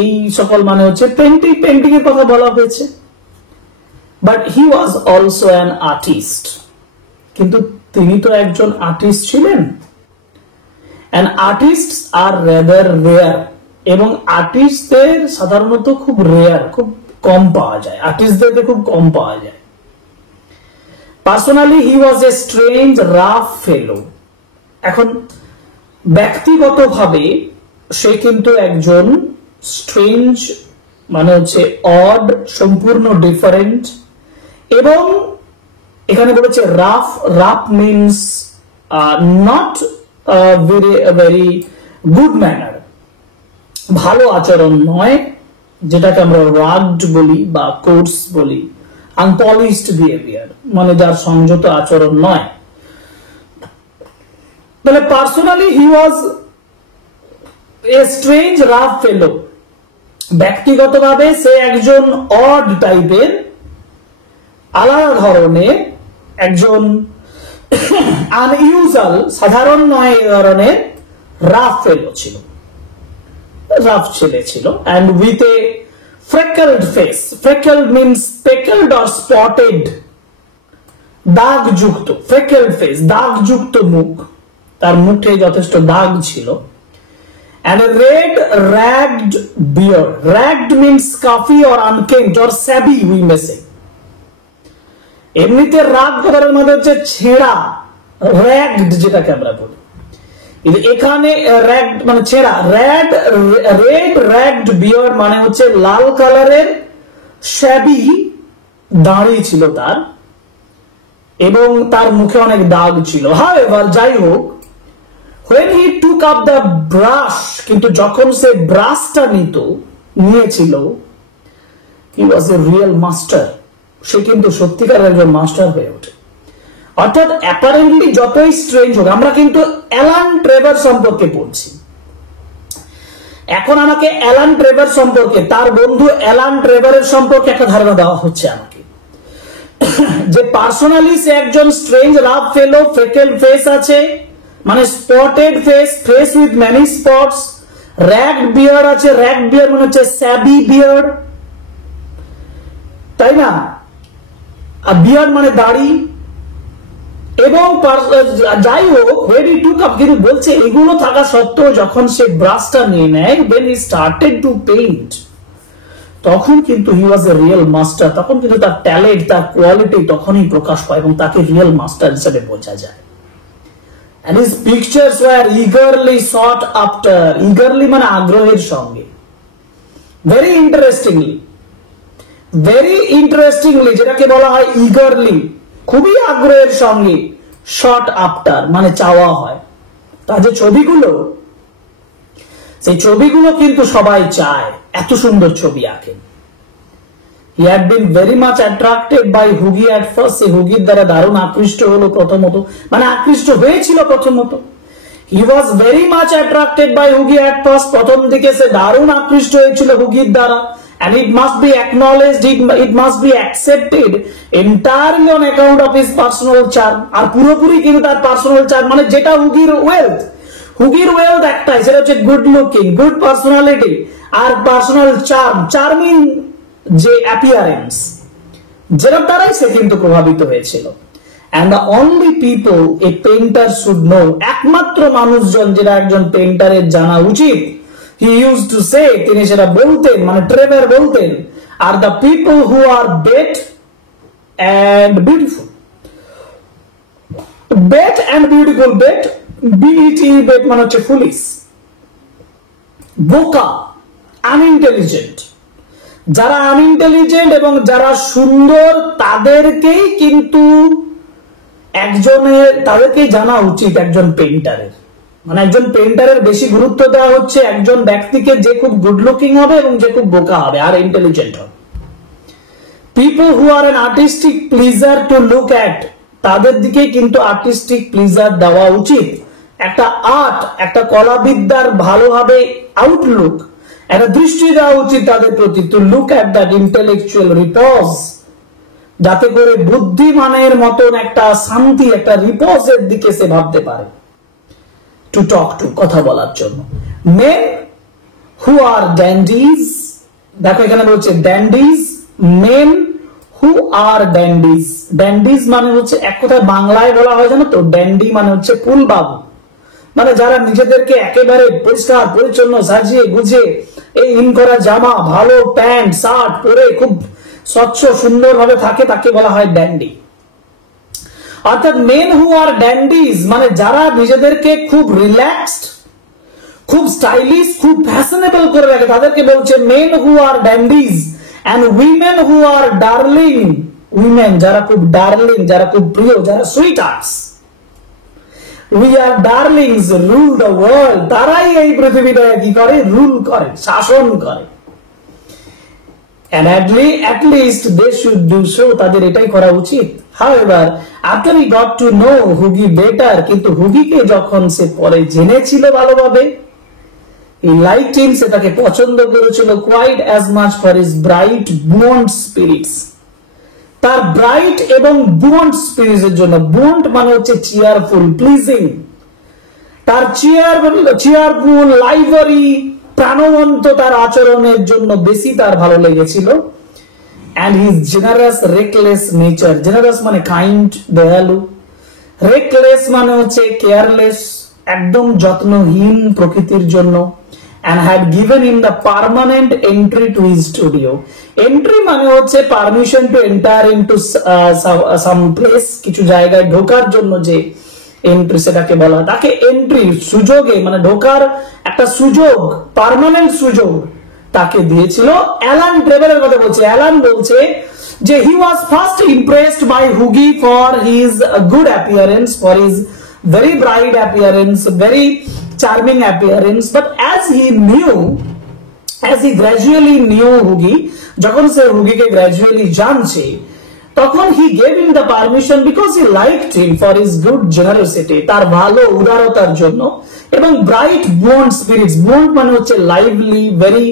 এই সকল মানে হচ্ছে পেন্টিং এর কথা বলা হয়েছে। But he was also an artist, কিন্তু তিনি তো একজন আর্টিস্ট ছিলেন। And artists are rather rare, এবং আর্টিস্টদের সাধারণত খুব রেয়ার, খুব কম পাওয়া যায়, আর্টিস্টদেরকে খুব কম পাওয়া যায়। Personally he was a strange rough fellow, এখন ব্যক্তিগতভাবে সে কিন্তু একজন স্ট্রেঞ্জ মানে হচ্ছে অড, সম্পূর্ণ ডিফারেন্ট, এবং এখানে বলেছে rough, rough means not very good manner, ভালো আচরণ নয়, যেটাকে আমরা রাগড বলি বা কোর্স বলি, আনপলিশড বিহেভিয়ার, মানে যার সংযত আচরণ নয়। তাহলে personally he was a strange rough fellow, ব্যক্তিগতভাবে সে একজন অড টাইপের, আলাদা ধরনের একজন আনইউজুয়াল, সাধারণ নয় এই ধরনের রাফ ফেলো ছিল, রাফ ছেলে ছিল। and with a freckled face, freckled means speckled or spotted, দাগযুক্ত, freckled face, দাগযুক্ত মুখ, তার মুখে যথেষ্ট দাগ ছিল। and a red ragged beard, ragged means scuffy or unkempt or shabby we may say, এমনিতে রাগ কথার মধ্যে হচ্ছে ছেঁড়া, র্যাগড যেটাকে আমরা বলি, এখানে র্যাগড মানে ছেঁড়া। রেড র্যাগড বিয়ার্ড মানে হচ্ছে লাল কালারের শ্যাবি দাড়ি ছিল তার, এবং তার মুখে অনেক দাগ ছিল। হাউএভার, যাই হোক, when he took up the brush, কিন্তু যখন সে ব্রাশটা নিয়েছিল, he was a real master, সে কিন্তু সত্যিকারের একজন মাস্টার হয়ে ওঠে। অর্থাৎ অ্যাপারেন্টলি যতই স্ট্রেঞ্জ হোক, আমরা কিন্তু অ্যালান ট্রেভার সম্পর্কে পড়ছি। এখন আমাকে অ্যালান ট্রেভার সম্পর্কে, তার বন্ধু অ্যালান ট্রেভারের সম্পর্কে একটা ধারণা দেওয়া হচ্ছে আমাকে, যে পার্সোনালি সে একজন strange rough fellow, freckle face আছে, মানে spotted face with many spots, ragged beard আছে, র্যাগড বিয়ার্ড মানে হচ্ছে স্যাবি বিয়ার্ড, তাই না? আর বিয়ার্ড মানে দাড়ি। এবং যাই হোক, when he took up, কিন্তু বলছে এগুলো থাকা সত্ত্বেও যখন সে ব্রাশটা নিয়ে নেয়, when he started to paint, তখন কিন্তু he was a real master, তখন কিন্তু তার ট্যালেন্ট, তার কোয়ালিটি তখনই প্রকাশ পায় এবং তাকে রিয়েল মাস্টার হিসেবে বোঝা যায়। And his pictures were eagerly sought after, eagerly মানে আগ্রহের সঙ্গে, very interestingly যেটাকে বলা হয় eagerly, খুবই আগ্রহের সঙ্গে, শর্ট আফটার মানে চাওয়া হয়। তার যে ছবিগুলো, সেই ছবিগুলো কিন্তু সবাই চায়, এত সুন্দর ছবি আঁকেন। He had been very much attracted by Hugi at first, সে হুগির দ্বারা দারুণ আকৃষ্ট হলো প্রথমত, মানে আকৃষ্ট হয়েছিল প্রথমত। He was very much attracted by Hugi at first, প্রথম দিকে সে দারুণ আকৃষ্ট হয়েছিল হুগির দ্বারা। And it must be acknowledged, it must be accepted entirely on account of his personal charm, আর পুরোপুরি কিন্তু তার পার্সোনাল চার্ম, মানে যেটা হুগির ওয়েলথ একটাই, সেটা হচ্ছে গুড লুকিং, গুড পার্সোনালিটি, আর পার্সোনাল চার্মিং যে অ্যাপিয়ারেন্স, যেটার দ্বারাই সে কিন্তু প্রভাবিত হয়েছিল। And the only people a painter should know, একমাত্র মানুষজন যেটা একজন পেইন্টারের জানা উচিত, he used to say, তিনি সেটা বলতেন, মানে ট্রেভার বলতেন, are the people who are bet and beautiful, bet bet মানে হচ্ছে ফুলিশ, বোকা, আনইন্টেলিজেন্ট। যারা আনইন্টেলিজেন্ট এবং যারা সুন্দর, তাদেরকেই কিন্তু তাদেরকেই জানা উচিত একজন পেইন্টারের, মানে একজন পেইন্টারের বেশি গুরুত্ব দেওয়া হচ্ছে একজন ব্যক্তিকে যে খুব গুড লুকিং হবে এবং যে খুব বোকা হবে আর ইন্টেলিজেন্ট হবে। People who are an artistic pleasure to look at, তাদের দিকে কিন্তু আর্টিস্টিক প্লিজার দেওয়া উচিত। একটা আর্ট, একটা কলাবিদ্যার ভালোভাবে আউটলুক, একটা দৃষ্টি দেওয়া উচিত তাদের প্রতি, to look at that intellectual repose, যাতে করে বুদ্ধিমানের মতন একটা শান্তি, একটা রিপোজের দিকে সে ভাবতে পারে। To talk to, কথা বলার জন্য। Men who are dandies, দেখো এখানে বলছে dandies, men who are dandies, dandies মানে হচ্ছে এক কথায় বাংলায় বলা হয় জানো তো, ড্যান্ডি মানে হচ্ছে ফুলবাবু, মানে যারা নিজেদেরকে একেবারে পরিষ্কার পরিচ্ছন্ন সাজিয়ে গুজে, এই ইন করা জামা, ভালো প্যান্ট শার্ট পরে খুব স্বচ্ছ সুন্দর ভাবে থাকে, তাকে বলা হয় ড্যান্ডি। অর্থাৎ মেন হু আর ড্যান্ডিজ মানে যারা নিজেদেরকে খুব রিল্যাক্সড, খুব স্টাইলিশ, খুব ফ্যাশনেবল করে রাখে, তাদেরকে বলছে men who are dandies. And women who are darling, women যারা খুব ডার্লিং, যারা খুব প্রিয়, যারা sweet hearts, we are darlings rule the world, তারাই এই পৃথিবীটা কি করে, রুল করে, শাসন করে। And at least they should do so, তাদের এটাই করা উচিত। However, after he got to know Hugi better, কিন্তু হুগিকে যখন সে পরে জেনেছিল ভালোভাবে, he liked him, সে তাকে পছন্দ করেছিল, quite as much for his bright buoyant spirits, তার ব্রাইট এবং বুয়ান্ট স্পিরিটস এর জন্য। বুয়ান্ট মানে হচ্ছে চিয়ারফুল, প্লিজিং, তার চিয়ারফুল, লাইভারি, প্রাণবন্ত তার আচরণের জন্য বেশি তার ভালো লেগেছিল। and his generous reckless nature, generous মানে কাইন্ড, দয়ালু, reckless মানে হচ্ছে কেয়ারলেস, একদম যত্নহীন প্রকৃতির জন্য, and had given him the permanent entry to his studio. Entry মানে হচ্ছে permission to enter into some place, কিছু জায়গায় ঢোকার জন্য যে এন্ট্রি সেটাকে বলা, তাকে এন্ট্রি সুযোগে মানে ঢোকার একটা সুযোগ, পার্মানেন্ট সুযোগ তাকে দিয়েছিল। অ্যালান ট্রেভারের কথা বলছে। অ্যালান বলছে যে he was first impressed by Hughie for his good appearance, for his very bright appearance, very charming appearance, but as he gradually knew Hughie, যখন সে হুগিকে gradually জানছে, তখন he gave him the permission because he liked him for his good generosity, তার ভালো উদারতার জন্য, এবং bright bond spirits, bond মানে হচ্ছে lively, very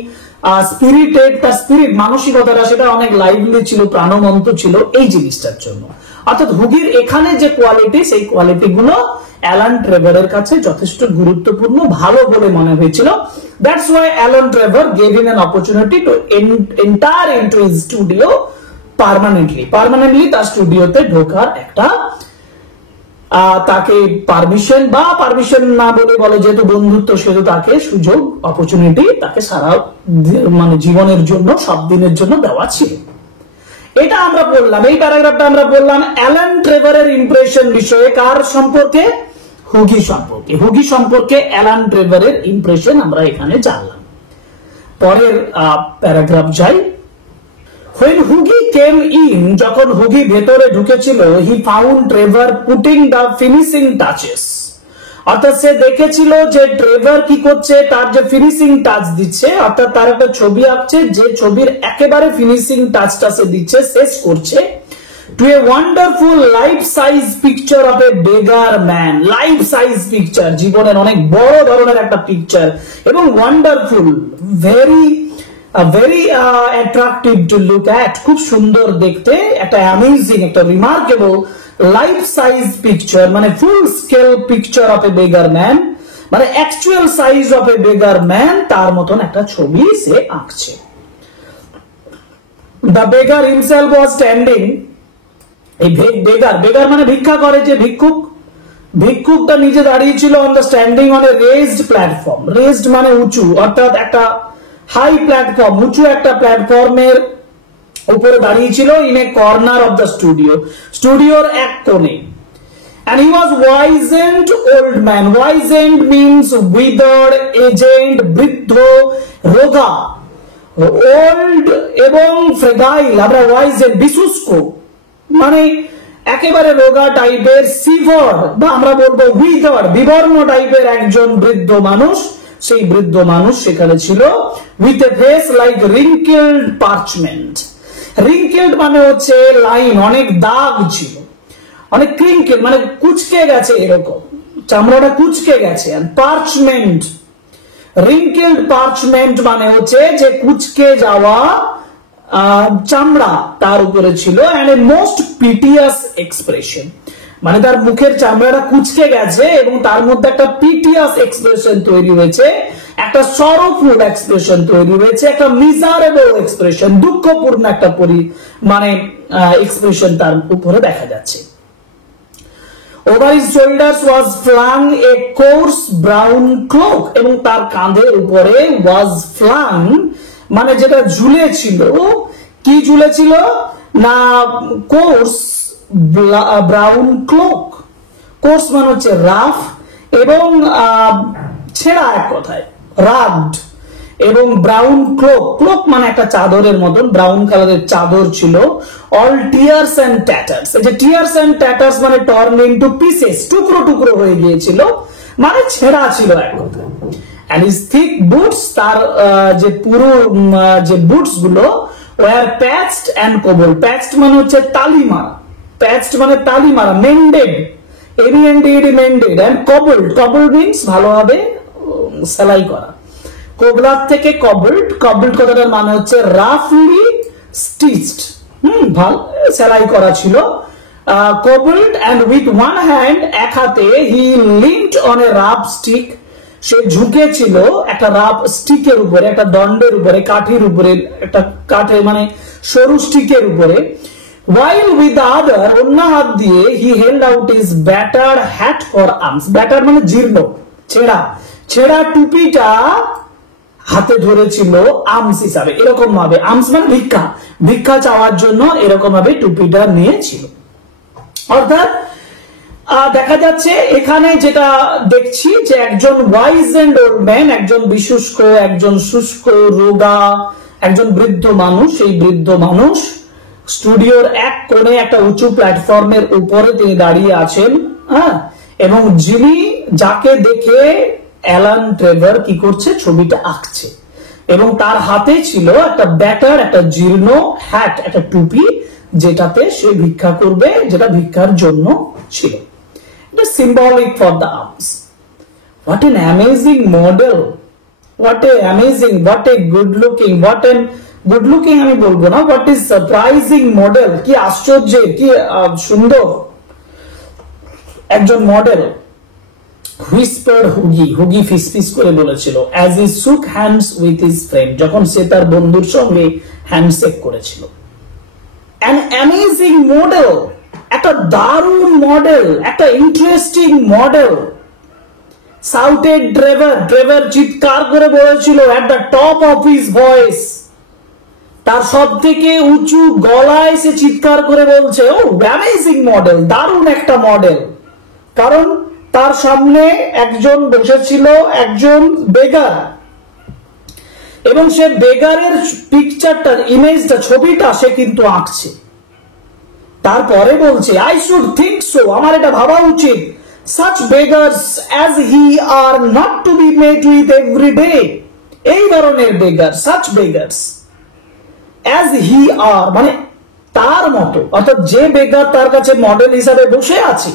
spirited, তার স্পিরিট মানসিকতাটা সেটা অনেক লাইভলি ছিল, প্রাণবন্ত ছিল এই জিনিসটার জন্য। অর্থাৎ হুগির এখানে যে কোয়ালিটি, সেই কোয়ালিটি গুলো অ্যালান ট্রেভারের কাছে যথেষ্ট গুরুত্বপূর্ণ, ভালো বলে মনে হয়েছিল। That's why Alan Trevor gave him an opportunity to enter into his studio permanently তার স্টুডিওতে ঢোকার একটা তাকে পারমিশন না বলে বলে, যেহেতু বন্ধুত্ব সেহেতু তাকে সুযোগ, অপরচুনিটি তাকে সারা মানে জীবনের জন্য, সব দিনের জন্য দেওয়া ছিল। এটা আমরা বললাম, এই প্যারাগ্রাফটা আমরা বললাম অ্যালান ট্রেভারের ইমপ্রেশন বিষয়ে। কার সম্পর্কে? হুগি সম্পর্কে অ্যালান ট্রেভারের ইমপ্রেশন আমরা এখানে জানলাম। পরের প্যারাগ্রাফ যাই। When Hughie came in, যখন হুগি ভেতরে ঢুকেছিল, he found Trevor putting the finishing touches, অর্থাৎ সে দেখেছিল যে ট্রেভার কি করছে, তার যে ফিনিশিং টাচ দিচ্ছে, অর্থাৎ তার একটা ছবি আঁকছে, যে ছবির একেবারে ফিনিশিং টাচটা সে দিচ্ছে, শেষ করছে। To a wonderful life size picture of a beggar man, life size picture, জীবনের অনেক বড় ধরনের একটা পিকচার, এবং wonderful, very attractive two look at, খুব সুন্দর দেখতে, একটা অ্যামেজিং, একটা রিমার্কেবল লাইফ সাইজ পিকচার, মানে full scale picture of a beggar man, মানে actual size of a beggar man, তার মতন একটা ছবি সে আঁকছে। The beggar himself was standing, এই বেগার মানে ভিক্ষা করে যে ভিক্ষুকটা নিজে দাঁড়িয়েছিল on the standing on a raised platform, raised মানে উঁচু, অর্থাৎ একটা হাই প্ল্যাটফর্ম, উঁচু একটা প্ল্যাটফর্মের উপরে দাঁড়িয়েছিল, in a corner of the স্টুডিওর এক কোণে। And he was wizened old man. Wizened means withered, aged, বৃদ্ধ, রোগা। ওল্ড এবং ফ্রেগাইল, আমরা wizened, বিশুষ্ক, মানে একেবারে রোগা টাইপের, সিভার বা আমরা বলবো উইদার্ড, বিবর্ণ টাইপের একজন বৃদ্ধ মানুষ। সেই বৃদ্ধ মানুষ সেখানে ছিল, with a face like wrinkled parchment. Wrinkled মানে হচ্ছে লাইন, অনেক দাগ ছিল, অনেক ক্রিঙ্কেল মানে কুচকে গেছে, এরকম চামড়াটা কুচকে গেছে। পার্চমেন্ট, রিঙ্কেলড পার্চমেন্ট মানে হচ্ছে যে কুচকে যাওয়া চামড়া তার উপরে ছিল। এন্ড এ মোস্ট পিটিয়াস এক্সপ্রেশন, মানে তার মুখের চামড়াটা কুচকে গেছে এবং তার মধ্যে একটা পিটিয়াস এক্সপ্রেশন তৈরি হয়েছে, একটা সরোফুল এক্সপ্রেশন তৈরি হয়েছে, একটা মিজারেবল এক্সপ্রেশন, দুঃখপূর্ণ একটা মানে এক্সপ্রেশন তার উপরে দেখা যাচ্ছে। Over his shoulders was flung a coarse brown cloak, এবং তার কাঁধের উপরে was flung মানে যেটা ঝুলেছিল, কি ঝুলেছিল না, কোর্স ব্রাউন ক্লোক। কোর্স মানে হচ্ছে রাফ এবং ছেঁড়া, এক কথায় রাগড, এবং ব্রাউন ক্লোক মানে একটা চাদরের মতন, ব্রাউন কালারের চাদর ছিল। অল টিয়ার্স এন্ড ট্যাটার্স, এই যে টিয়ার্স এন্ড ট্যাটার্স মানে টর্ন ইনটু পিসেস, টুকরো টুকরো হয়ে গিয়েছিল, মানে ছেঁড়া ছিল এক কথায়। এন্ড হিজ থিক বুটস, তার যে পুরো যে বুটস গুলো, ওয়ার প্যাচড এন্ড কোবল্ড। প্যাচড মানে হচ্ছে তালি মারা, প্যাচড মানে তালি মারা, মেন্ডেড, এমএনডেড মেন্ডেড, এন্ড কবল্ড মিন্স ভালোভাবে সেলাই করা। কোবলার থেকে কবল্ড কথাটার মানে হচ্ছে রাফলি স্টিচড, ভালো সেলাই করা ছিল। Cobbled and with one hand, এক হাতে, he leant on a rough stick, সে ঝুঁকেছিল একটা রাফ স্টিকের উপরে, একটা দণ্ডের উপরে, কাঠির উপরে, একটা কাঠের মানে সরু স্টিকের উপরে। while with the other, অন্য হাত দিয়ে, he held out his battered hat for arms. Batter মানে জীর্ণ, ছেঁড়া টুপিটা হাতে ধরেছিল আর্মস হিসাবে, এরকম ভাবে, আর্মস মানে ভিক্ষা, ভিক্ষা চাওয়ার জন্য এরকম ভাবে টুপিটা নিয়েছিল। অর্থাৎ দেখা যাচ্ছে এখানে যেটা দেখছি যে একজন ওয়াইজ এন্ড ওল্ড ম্যান, একজন বিশুষ্ক, একজন শুষ্ক, রোগা, একজন বৃদ্ধ মানুষ, এই বৃদ্ধ মানুষ স্টুডিওর এক কোণে একটা উঁচু প্ল্যাটফর্মের উপরে তিনি দাঁড়িয়ে আছেন, হ্যাঁ, এবং যিনি, যাকে দেখে অ্যালান ট্রেভার কি করছে, ছবিটা আঁকছে, এবং তার হাতে ছিল একটা ব্যাটার, একটা জীর্ণ হ্যাট, একটা টুপি, যেটাতে সে ভিক্ষা করবে, যেটা ভিক্ষার জন্য ছিল। এটা symbolic for the arms. What N amazing model, what a amazing, what a good looking, what N good looking আমি বলবো না, হোয়াট ইজ সারপ্রাইজিং মডেল, কি আশ্চর্যের, কি সুন্দর একজন মডেল। হুইসপার্ড হুগি, হুগি ফিসফিস করে বলেছিল, অ্যাজ হি শুক হ্যান্ডস উইথ হিজ ফ্রেন্ড, যখন সে তার বন্ধুর সঙ্গে হ্যান্ডশেক করেছিল। অ্যান অ্যামেজিং মডেল, একটা দারুণ মডেল, একটা interesting model. Shouted Trevor, Trevor চিৎকার করে বলেছিল at the top of his voice, তার সব থেকে উঁচু গলায় সে চিৎকার করে বলছে, ও অ্যামেজিং মডেল, দারুণ একটা মডেল। কারণ তার সামনে একজন বসেছিল, একজন বেগার, এবং সে বেগারের পিকচারটা, ইমেজটা, ছবিটা সে কিন্তু আঁকছে। তারপরে বলছে, আই শুড থিঙ্ক সো, আমার এটা ভাবা উচিত, such beggars as he are not to be met with every day, এই ধরনের বেগার, such beggars as he are, মানে তার মতো, অর্থাৎ যে বেগার তার কাছে মডেল হিসাবে বসে আছে,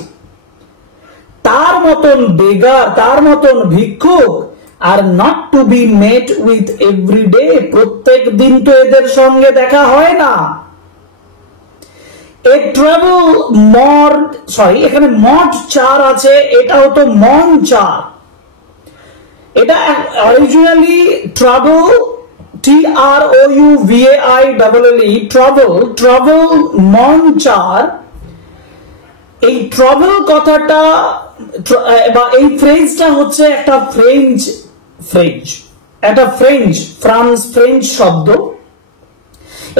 তার মতন বেগার, তার মতন ভিক্ষুক আর not to be met with every day, প্রত্যেক দিন তো এদের সঙ্গে দেখা হয় না। এ ট্রাভেল মড, সরি এখানে মড চার আছে, এটা হতো মন চার, এটা originally travel, TROUVAI travel, travel মন চার। এই ট্রাভেল কথাটা বা এই ফ্রেজটা হচ্ছে একটা ফ্রেঞ্চ শব্দ,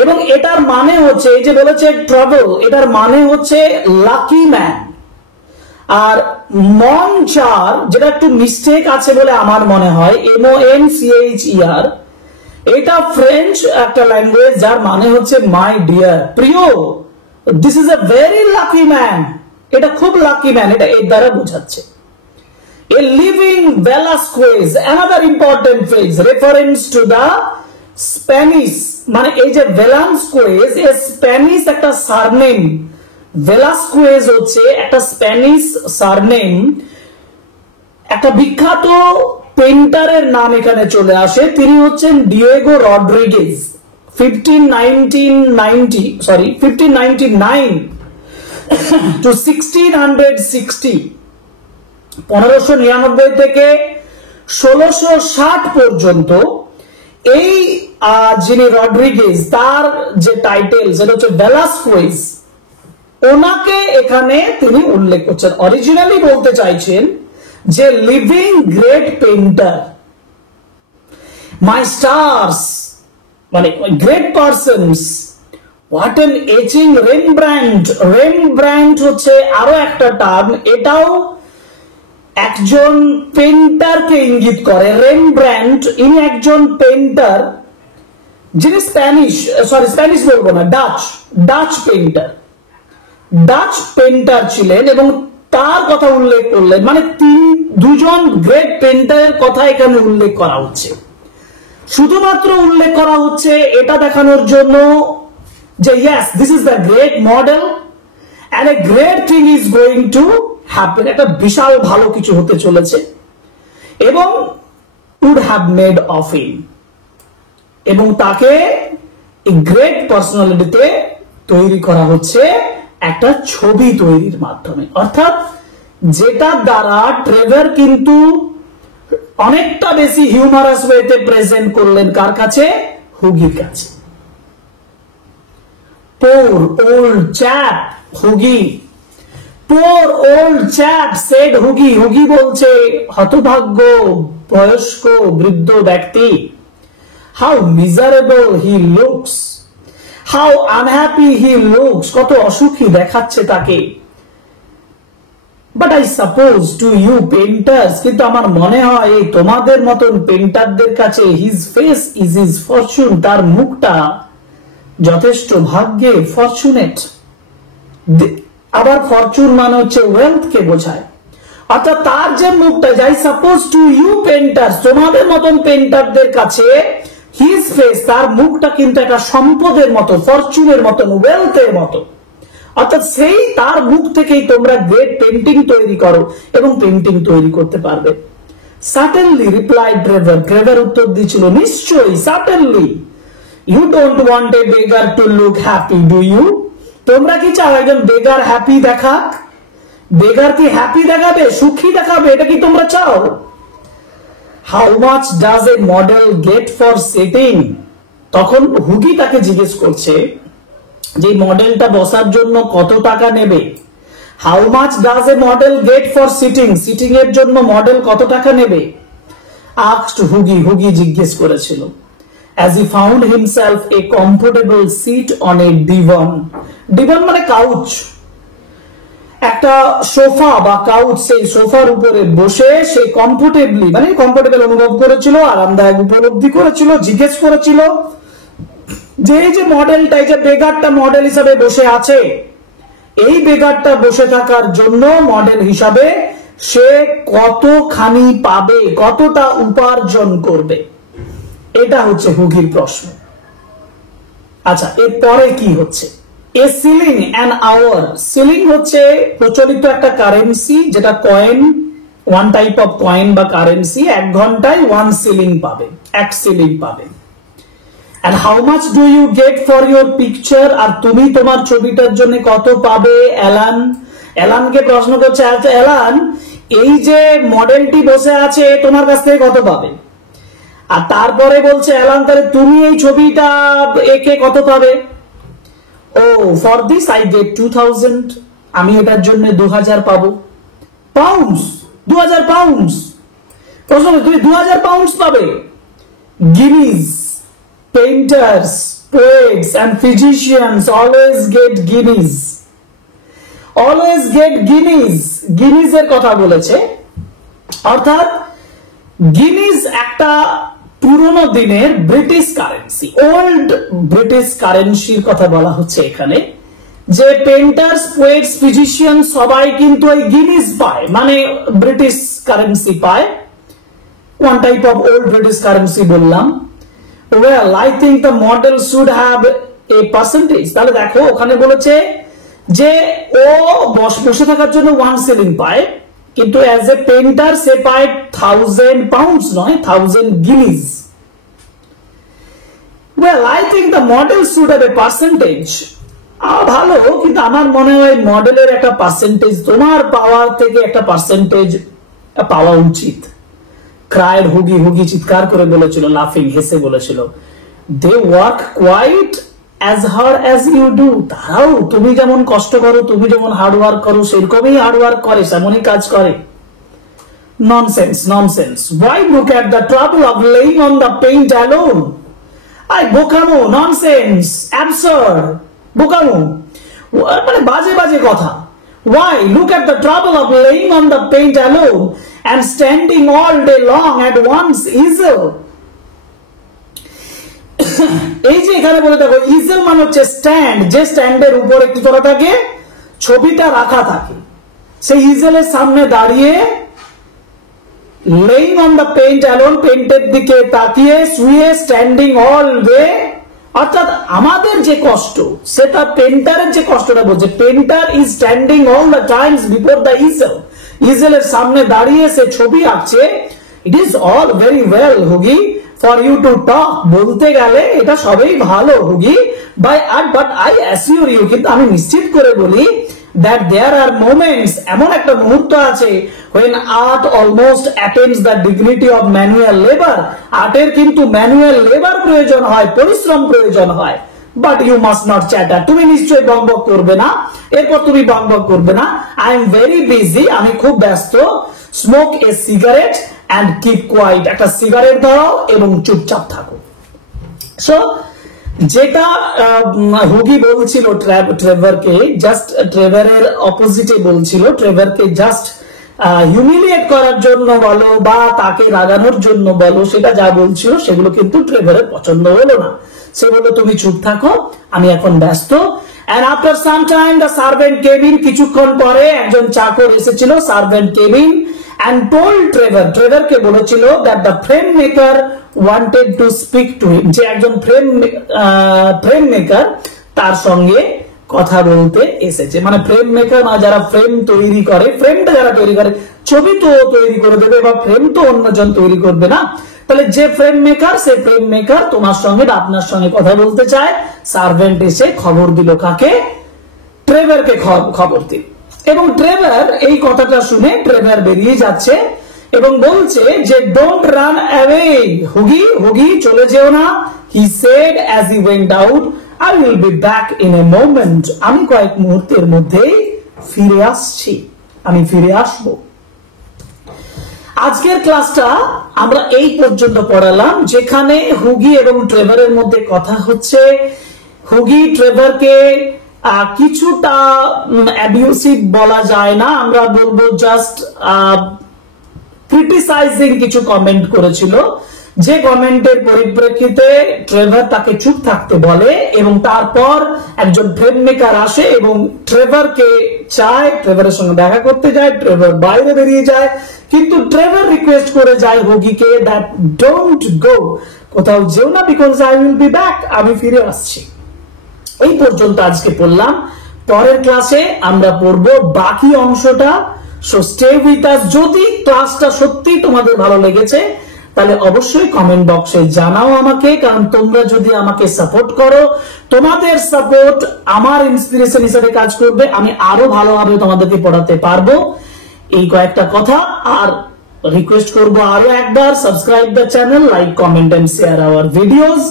এবং এটার মানে হচ্ছে, এই যে বলেছে ট্রাভেল, এটার মানে হচ্ছে লাকি ম্যান। আর মন চার, যেটা একটু মিস্টেক আছে বলে আমার মনে হয়, MONCHER, এটা ফ্রেঞ্চ একটা ল্যাঙ্গুয়েজ, যার মানে হচ্ছে মাই ডিয়ার, প্রিয়, this is a very lucky man, এটা খুব লাকি ম্যান, এটা এর দ্বারা বোঝাচ্ছে। A living Velasquez, another important phrase, reference to the Spanish, মানে এই যে Velasquez, এ স্প্যানিশ একটা সারনেম, Velasquez হচ্ছে একটা স্প্যানিশ সারনেম, একটা বিখ্যাত পেন্টারের নাম এখানে চলে আসে, তিনি হচ্ছেন ডিয়েগো রড্রিগেজ। 1599 to 1660, 1599 থেকে 1660 পর্যন্ত এই যিনি রড্রিগেজ, তার যে টাইটেল সেটা হচ্ছে ভেলাস্কুয়েজ, ওনাকে এখানে তিনি উল্লেখ করছেন। অরিজিনালি বলতে চাইছেন যে লিভিং গ্রেট পেন্টার, মাই স্টার্স, মানে great persons, what N etching Rembrandt, Rembrandt হচ্ছে আরো একটা টার্ম, এটাও একজন পেন্টারকে ইঙ্গিত করে। রেমব্রান্ড ইনি একজন পেন্টার, যিনি স্প্যানিশ বলবো না, ডাচ পেন্টার ছিলেন, এবং তার কথা উল্লেখ করলেন, মানে দুজন গ্রেট পেন্টারের কথা এখানে উল্লেখ করা হচ্ছে। শুধুমাত্র উল্লেখ করা হচ্ছে এটা দেখানোর জন্য যে yes, this is the great model and a great thing is going to happen, একটা বিশাল ভালো কিছু হতে চলেছে, এবং would have made of him, এবং তাকে গ্রেট পার্সোনালিটিতে তৈরি করা হচ্ছে একটা ছবি তৈরির মাধ্যমে। অর্থাৎ যেটা দ্বারা ট্রেভার কিন্তু অনেকটা বেশি হিউমারাস ওয়েতে প্রেজেন্ট করলেন কার কাছে, হুগির কাছে। Poor old chap, হুগি, poor old chap said হুগি, হুগি বলছে হতভাগ্য বয়স্ক বৃদ্ধ ব্যক্তি, how miserable he looks, how unhappy he looks, কত অসুখী দেখাচ্ছে তাকে। But I suppose to you painters, কিন্তু আমার মনে হয় তোমাদের মতন পেন্টারদের কাছে his face is his fortune, তার মুখটা যথেষ্ট ভাগ্যে, ফরচুনেট। আবার ফরচুন মানে হচ্ছে ওয়েলথ কে বোঝায়, অর্থাৎ তার যে মুখটা, I suppose to you painters, তোমাদের মতন পেন্টারদের কাছে হিজ ফেস, তার মুখটা কিন্তু একটা সম্পদের মতো, ফরচুনের মতন, ওয়েলথের মতো। অর্থাৎ সেই তার মুখ থেকেই তোমরা গ্রেট পেন্টিং তৈরি করো এবং পেন্টিং তৈরি করতে পারবে। সার্টেনলি রিপ্লাই ট্রেভার, ট্রেভার উত্তর দিয়েছিল নিশ্চয়ই, certainly. You don't want a beggar to look happy, do you? তোমরা কি চাও একজন বেগার হ্যাপি দেখাক? বেগার কি হ্যাপি দেখাবে, সুখী দেখাবে? এটা কি তোমরা চাও? How much does a model get for sitting? তখন হুগি তাকে জিজ্ঞেস করছে যে মডেলটা বসার জন্য কত টাকা নেবে। How much does a model get for sitting, sitting এর জন্য মডেল কত টাকা নেবে? আস্কড হুগি, হুগি জিজ্ঞেস করেছিল। as he found himself a comfortable seat on a divan, divan মানে কাউচ, একটা সোফা বা কাউচ, সেই সোফার উপরে বসে সে কমফোর্টেবলি মানে কমফোর্টেবল অনুভব করেছিল, আরামদায়ক উপলব্ধি করেছিল, জিজ্ঞেস করেছিল যে এই যে মডেলটা, এই যে বেগারটা মডেল হিসাবে বসে আছে, এই বেগারটা বসে থাকার জন্য মডেল হিসাবে সে কতখানি পাবে, কতটা উপার্জন করবে, এটা হচ্ছে হুগির প্রশ্ন। আচ্ছা, এরপরে কি হচ্ছে? এ সিলিং অ্যান আওয়ার, সিলিং হচ্ছে প্রচলিত একটা কারেন্সি, যেটা coin, one type of coin বা কারেন্সি। 1 ঘন্টায় 1 সিলিং পাবে, 1 সিলিং পাবে। And how much do you get for your picture? আর তুমি তোমার ছবিটার জন্য কত পাবে? অ্যালান, অ্যালানকে প্রশ্ন করছে, আচ্ছা অ্যালান, এই যে মডেলটি বসে আছে তোমার কাছ থেকে কত পাবে? আর তারপরে বলছে অ্যালান, তাহলে তুমি এই ছবিটা একে কত পাবে? Oh for this I get 2000, আমি এটার জন্য 2000 পাবো। Pounds, 2000 pounds. প্রশ্ন, তুমি 2000 পাউন্ডস পাবে? Guineas, painters, poets and physicians always get guineas, always get guineas, guineas এর কথা বলেছে। অর্থাৎ গিনিজ একটা পুরনো দিনের ব্রিটিশ কারেন্সি, ওল্ড ব্রিটিশ কারেন্সির কথা বলা হচ্ছে এখানে। যে পেন্টার্স, পোয়েটস, ফিজিশিয়ান সবাই কিন্তু এই গিনিজ পায়, মানে ব্রিটিশ কারেন্সি পায়। One type of old British currency বললাম। Well, I think the model should have a percentage. তাহলে দেখো ওখানে বলেছে যে ও বসে থাকার জন্য 1 সিলিং পায়, কিন্তু অ্যাজ এ পেন্টার সে পায় 1000 পাউন্ডস নয়, 1000 Guinness. Well, I think the model should have a percentage. ভালো, কিন্তু আমার মনে হয় মডেলের একটা পার্সেন্টেজ, তোমার পাওয়ার থেকে একটা পার্সেন্টেজ পাওয়া উচিত। ক্রাইড হুগি, হুগি চিৎকার করে বলেছিল, লাফিং, হেসে বলেছিল, they work quite as hard as you do, তারাও তুমি যেমন কষ্ট করো, তুমি যেমন হার্ড ওয়ার্ক করো, সেরকমই হার্ড ওয়ার্ক করে, সেমনই কাজ করে। Nonsense, nonsense. Why look at the trouble of laying on the paint alone? I বোকামো, ননসেন্স, অ্যাবসার্ড, বোকামো মানে বাজে বাজে কথা। Why look at the trouble of laying on the paint alone and standing all day long at one's easel? এই যে এখানে বলে দেখো, ইজেল মানে হচ্ছে স্ট্যান্ড, যে স্ট্যান্ডের উপর একটু তোরা থাকে, ছবিটা রাখা থাকে, সেই ইজেলের সামনে দাঁড়িয়ে laying on the paint alone, পেইন্টের দিকে তাকিয়ে শুয়ে, স্ট্যান্ডিং অল ডে। অর্থাৎ আমাদের যে কষ্ট, সেটা পেন্টারের যে কষ্টটা বলছে। Painter is standing all the times before the easel, ইজেলের সামনে দাঁড়িয়ে সে ছবি আঁকছে। It is all very well Hughie for you to talk, বলতে গেলে এটা সবই ভালো Hughie, but I assure you, কিন্তু আমি নিশ্চিত করে বলি that there are moments, এমন একটা মুহূর্ত আছে when art almost attains the dignity of manual labor, আর্টের কিন্তু ম্যানুয়াল লেবার প্রয়োজন হয়, পরিশ্রম প্রয়োজন হয়। But you must not chatter, তুমি নিশ্চয়ই বকবক করবে না, এরপর তুমি বকবক করবে না। আই এম ভেরি বিজি, আমি খুব ব্যস্ত। Smoke A cigarette and keep quiet, একটা সিগারেট ধরো এবং চুপচাপ থাকো। সো যেটা হুগি বলছিল ট্রেভারকে, জাস্ট ট্রেভারের অপোজিটে বলছিল, ট্রেভারকে জাস্ট হিউমিলিয়েট করার জন্য বলো বা তাকে রাগানোর জন্য বলো, সেটা যা বলছিল সেগুলো কিন্তু ট্রেভারের পছন্দ হলো না। সে বললো তুমি চুপ থাকো, আমি এখন ব্যস্ত। And after some time the servant came in, কিছুক্ষণ পরে একজন চাকর এসেছিল, servant came in and told Trevor কে বলেছিল that the frame maker wanted to speak to him, যে একজন ফ্রেম মেকার তার সঙ্গে কথা বলতে এসেছে। মানে ফ্রেম মেকার মানে যারা ফ্রেম তৈরি করে, ফ্রেমটা যারা তৈরি করে, ছবি তো তৈরি করে দেবে বা ফ্রেম তো অন্যজন তৈরি করবে না, তাহলে যে ফ্রেম মেকার, সে ফ্রেম মেকার তোমার সঙ্গে আপনার সঙ্গে কথা বলতে চায়। সার্ভেন্ট এসে খবর দিল কাকে? ট্রেভারকে খবর দিল। এবং ট্রেভার এই কথাটা শুনে ট্রেভার বেরিয়ে যাচ্ছে এবং বলছে যে ডোন্ট রান অ্যাওয়ে, হুগি চলে যেও না। He said as he went out, I will be back in a moment, আমি কয়েক মুহূর্তের মধ্যেই ফিরে আসছি, আমি ফিরে আসব। আজকের ক্লাসটা আমরা এই পর্যন্ত পড়ালাম, যেখানে হুগি এবং ট্রেভারের মধ্যে কথা হচ্ছে। হুগি ট্রেভারকে কিছুটা অ্যাবিউসিভ বলা যায় না, আমরা বলবো জাস্ট ক্রিটিসাইজিং কিছু কমেন্ট করেছিল, যে কমেন্টের পরিপ্রেক্ষিতে ট্রেভার তাকে চুপ থাকতে বলে এবং তারপর একজন ফ্রেম মেকার আসে এবং ট্রেভারকে চায়, ট্রেভারের সঙ্গে দেখা করতে যায়। ট্রেভার বাইরে বেরিয়ে যায়, কিন্তু ট্রেভার রিকোয়েস্ট করে যায় হুগিকে দ্যাট ডোন্ট গো, কোথাও যেও না, because I will be back, আমি ফিরে আসছি। এই পর্যন্ত আজকে পড়লাম, পরের ক্লাসে আমরা পড়বো বাকি অংশটা। So stay with us. যদি ক্লাসটা সত্যি তোমাদের ভালো লেগেছে তাহলে অবশ্যই কমেন্ট বক্সে জানাও আমাকে, কারণ তোমরা যদি আমাকে সাপোর্ট করো, তোমাদের সাপোর্ট আমার ইন্সপিরেশন হিসেবে কাজ করবে, আমি আরো ভালোভাবে তোমাদেরকে পড়াতে পারবো। এই কয়েকটা কথা আর রিকোয়েস্ট করবো আরো একবার, subscribe the channel, like, comment and share our videos.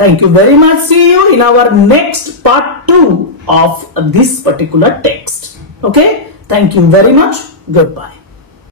Thank you very much. See you in our next part 2 of this particular text. Okay? Thank you very much. Goodbye.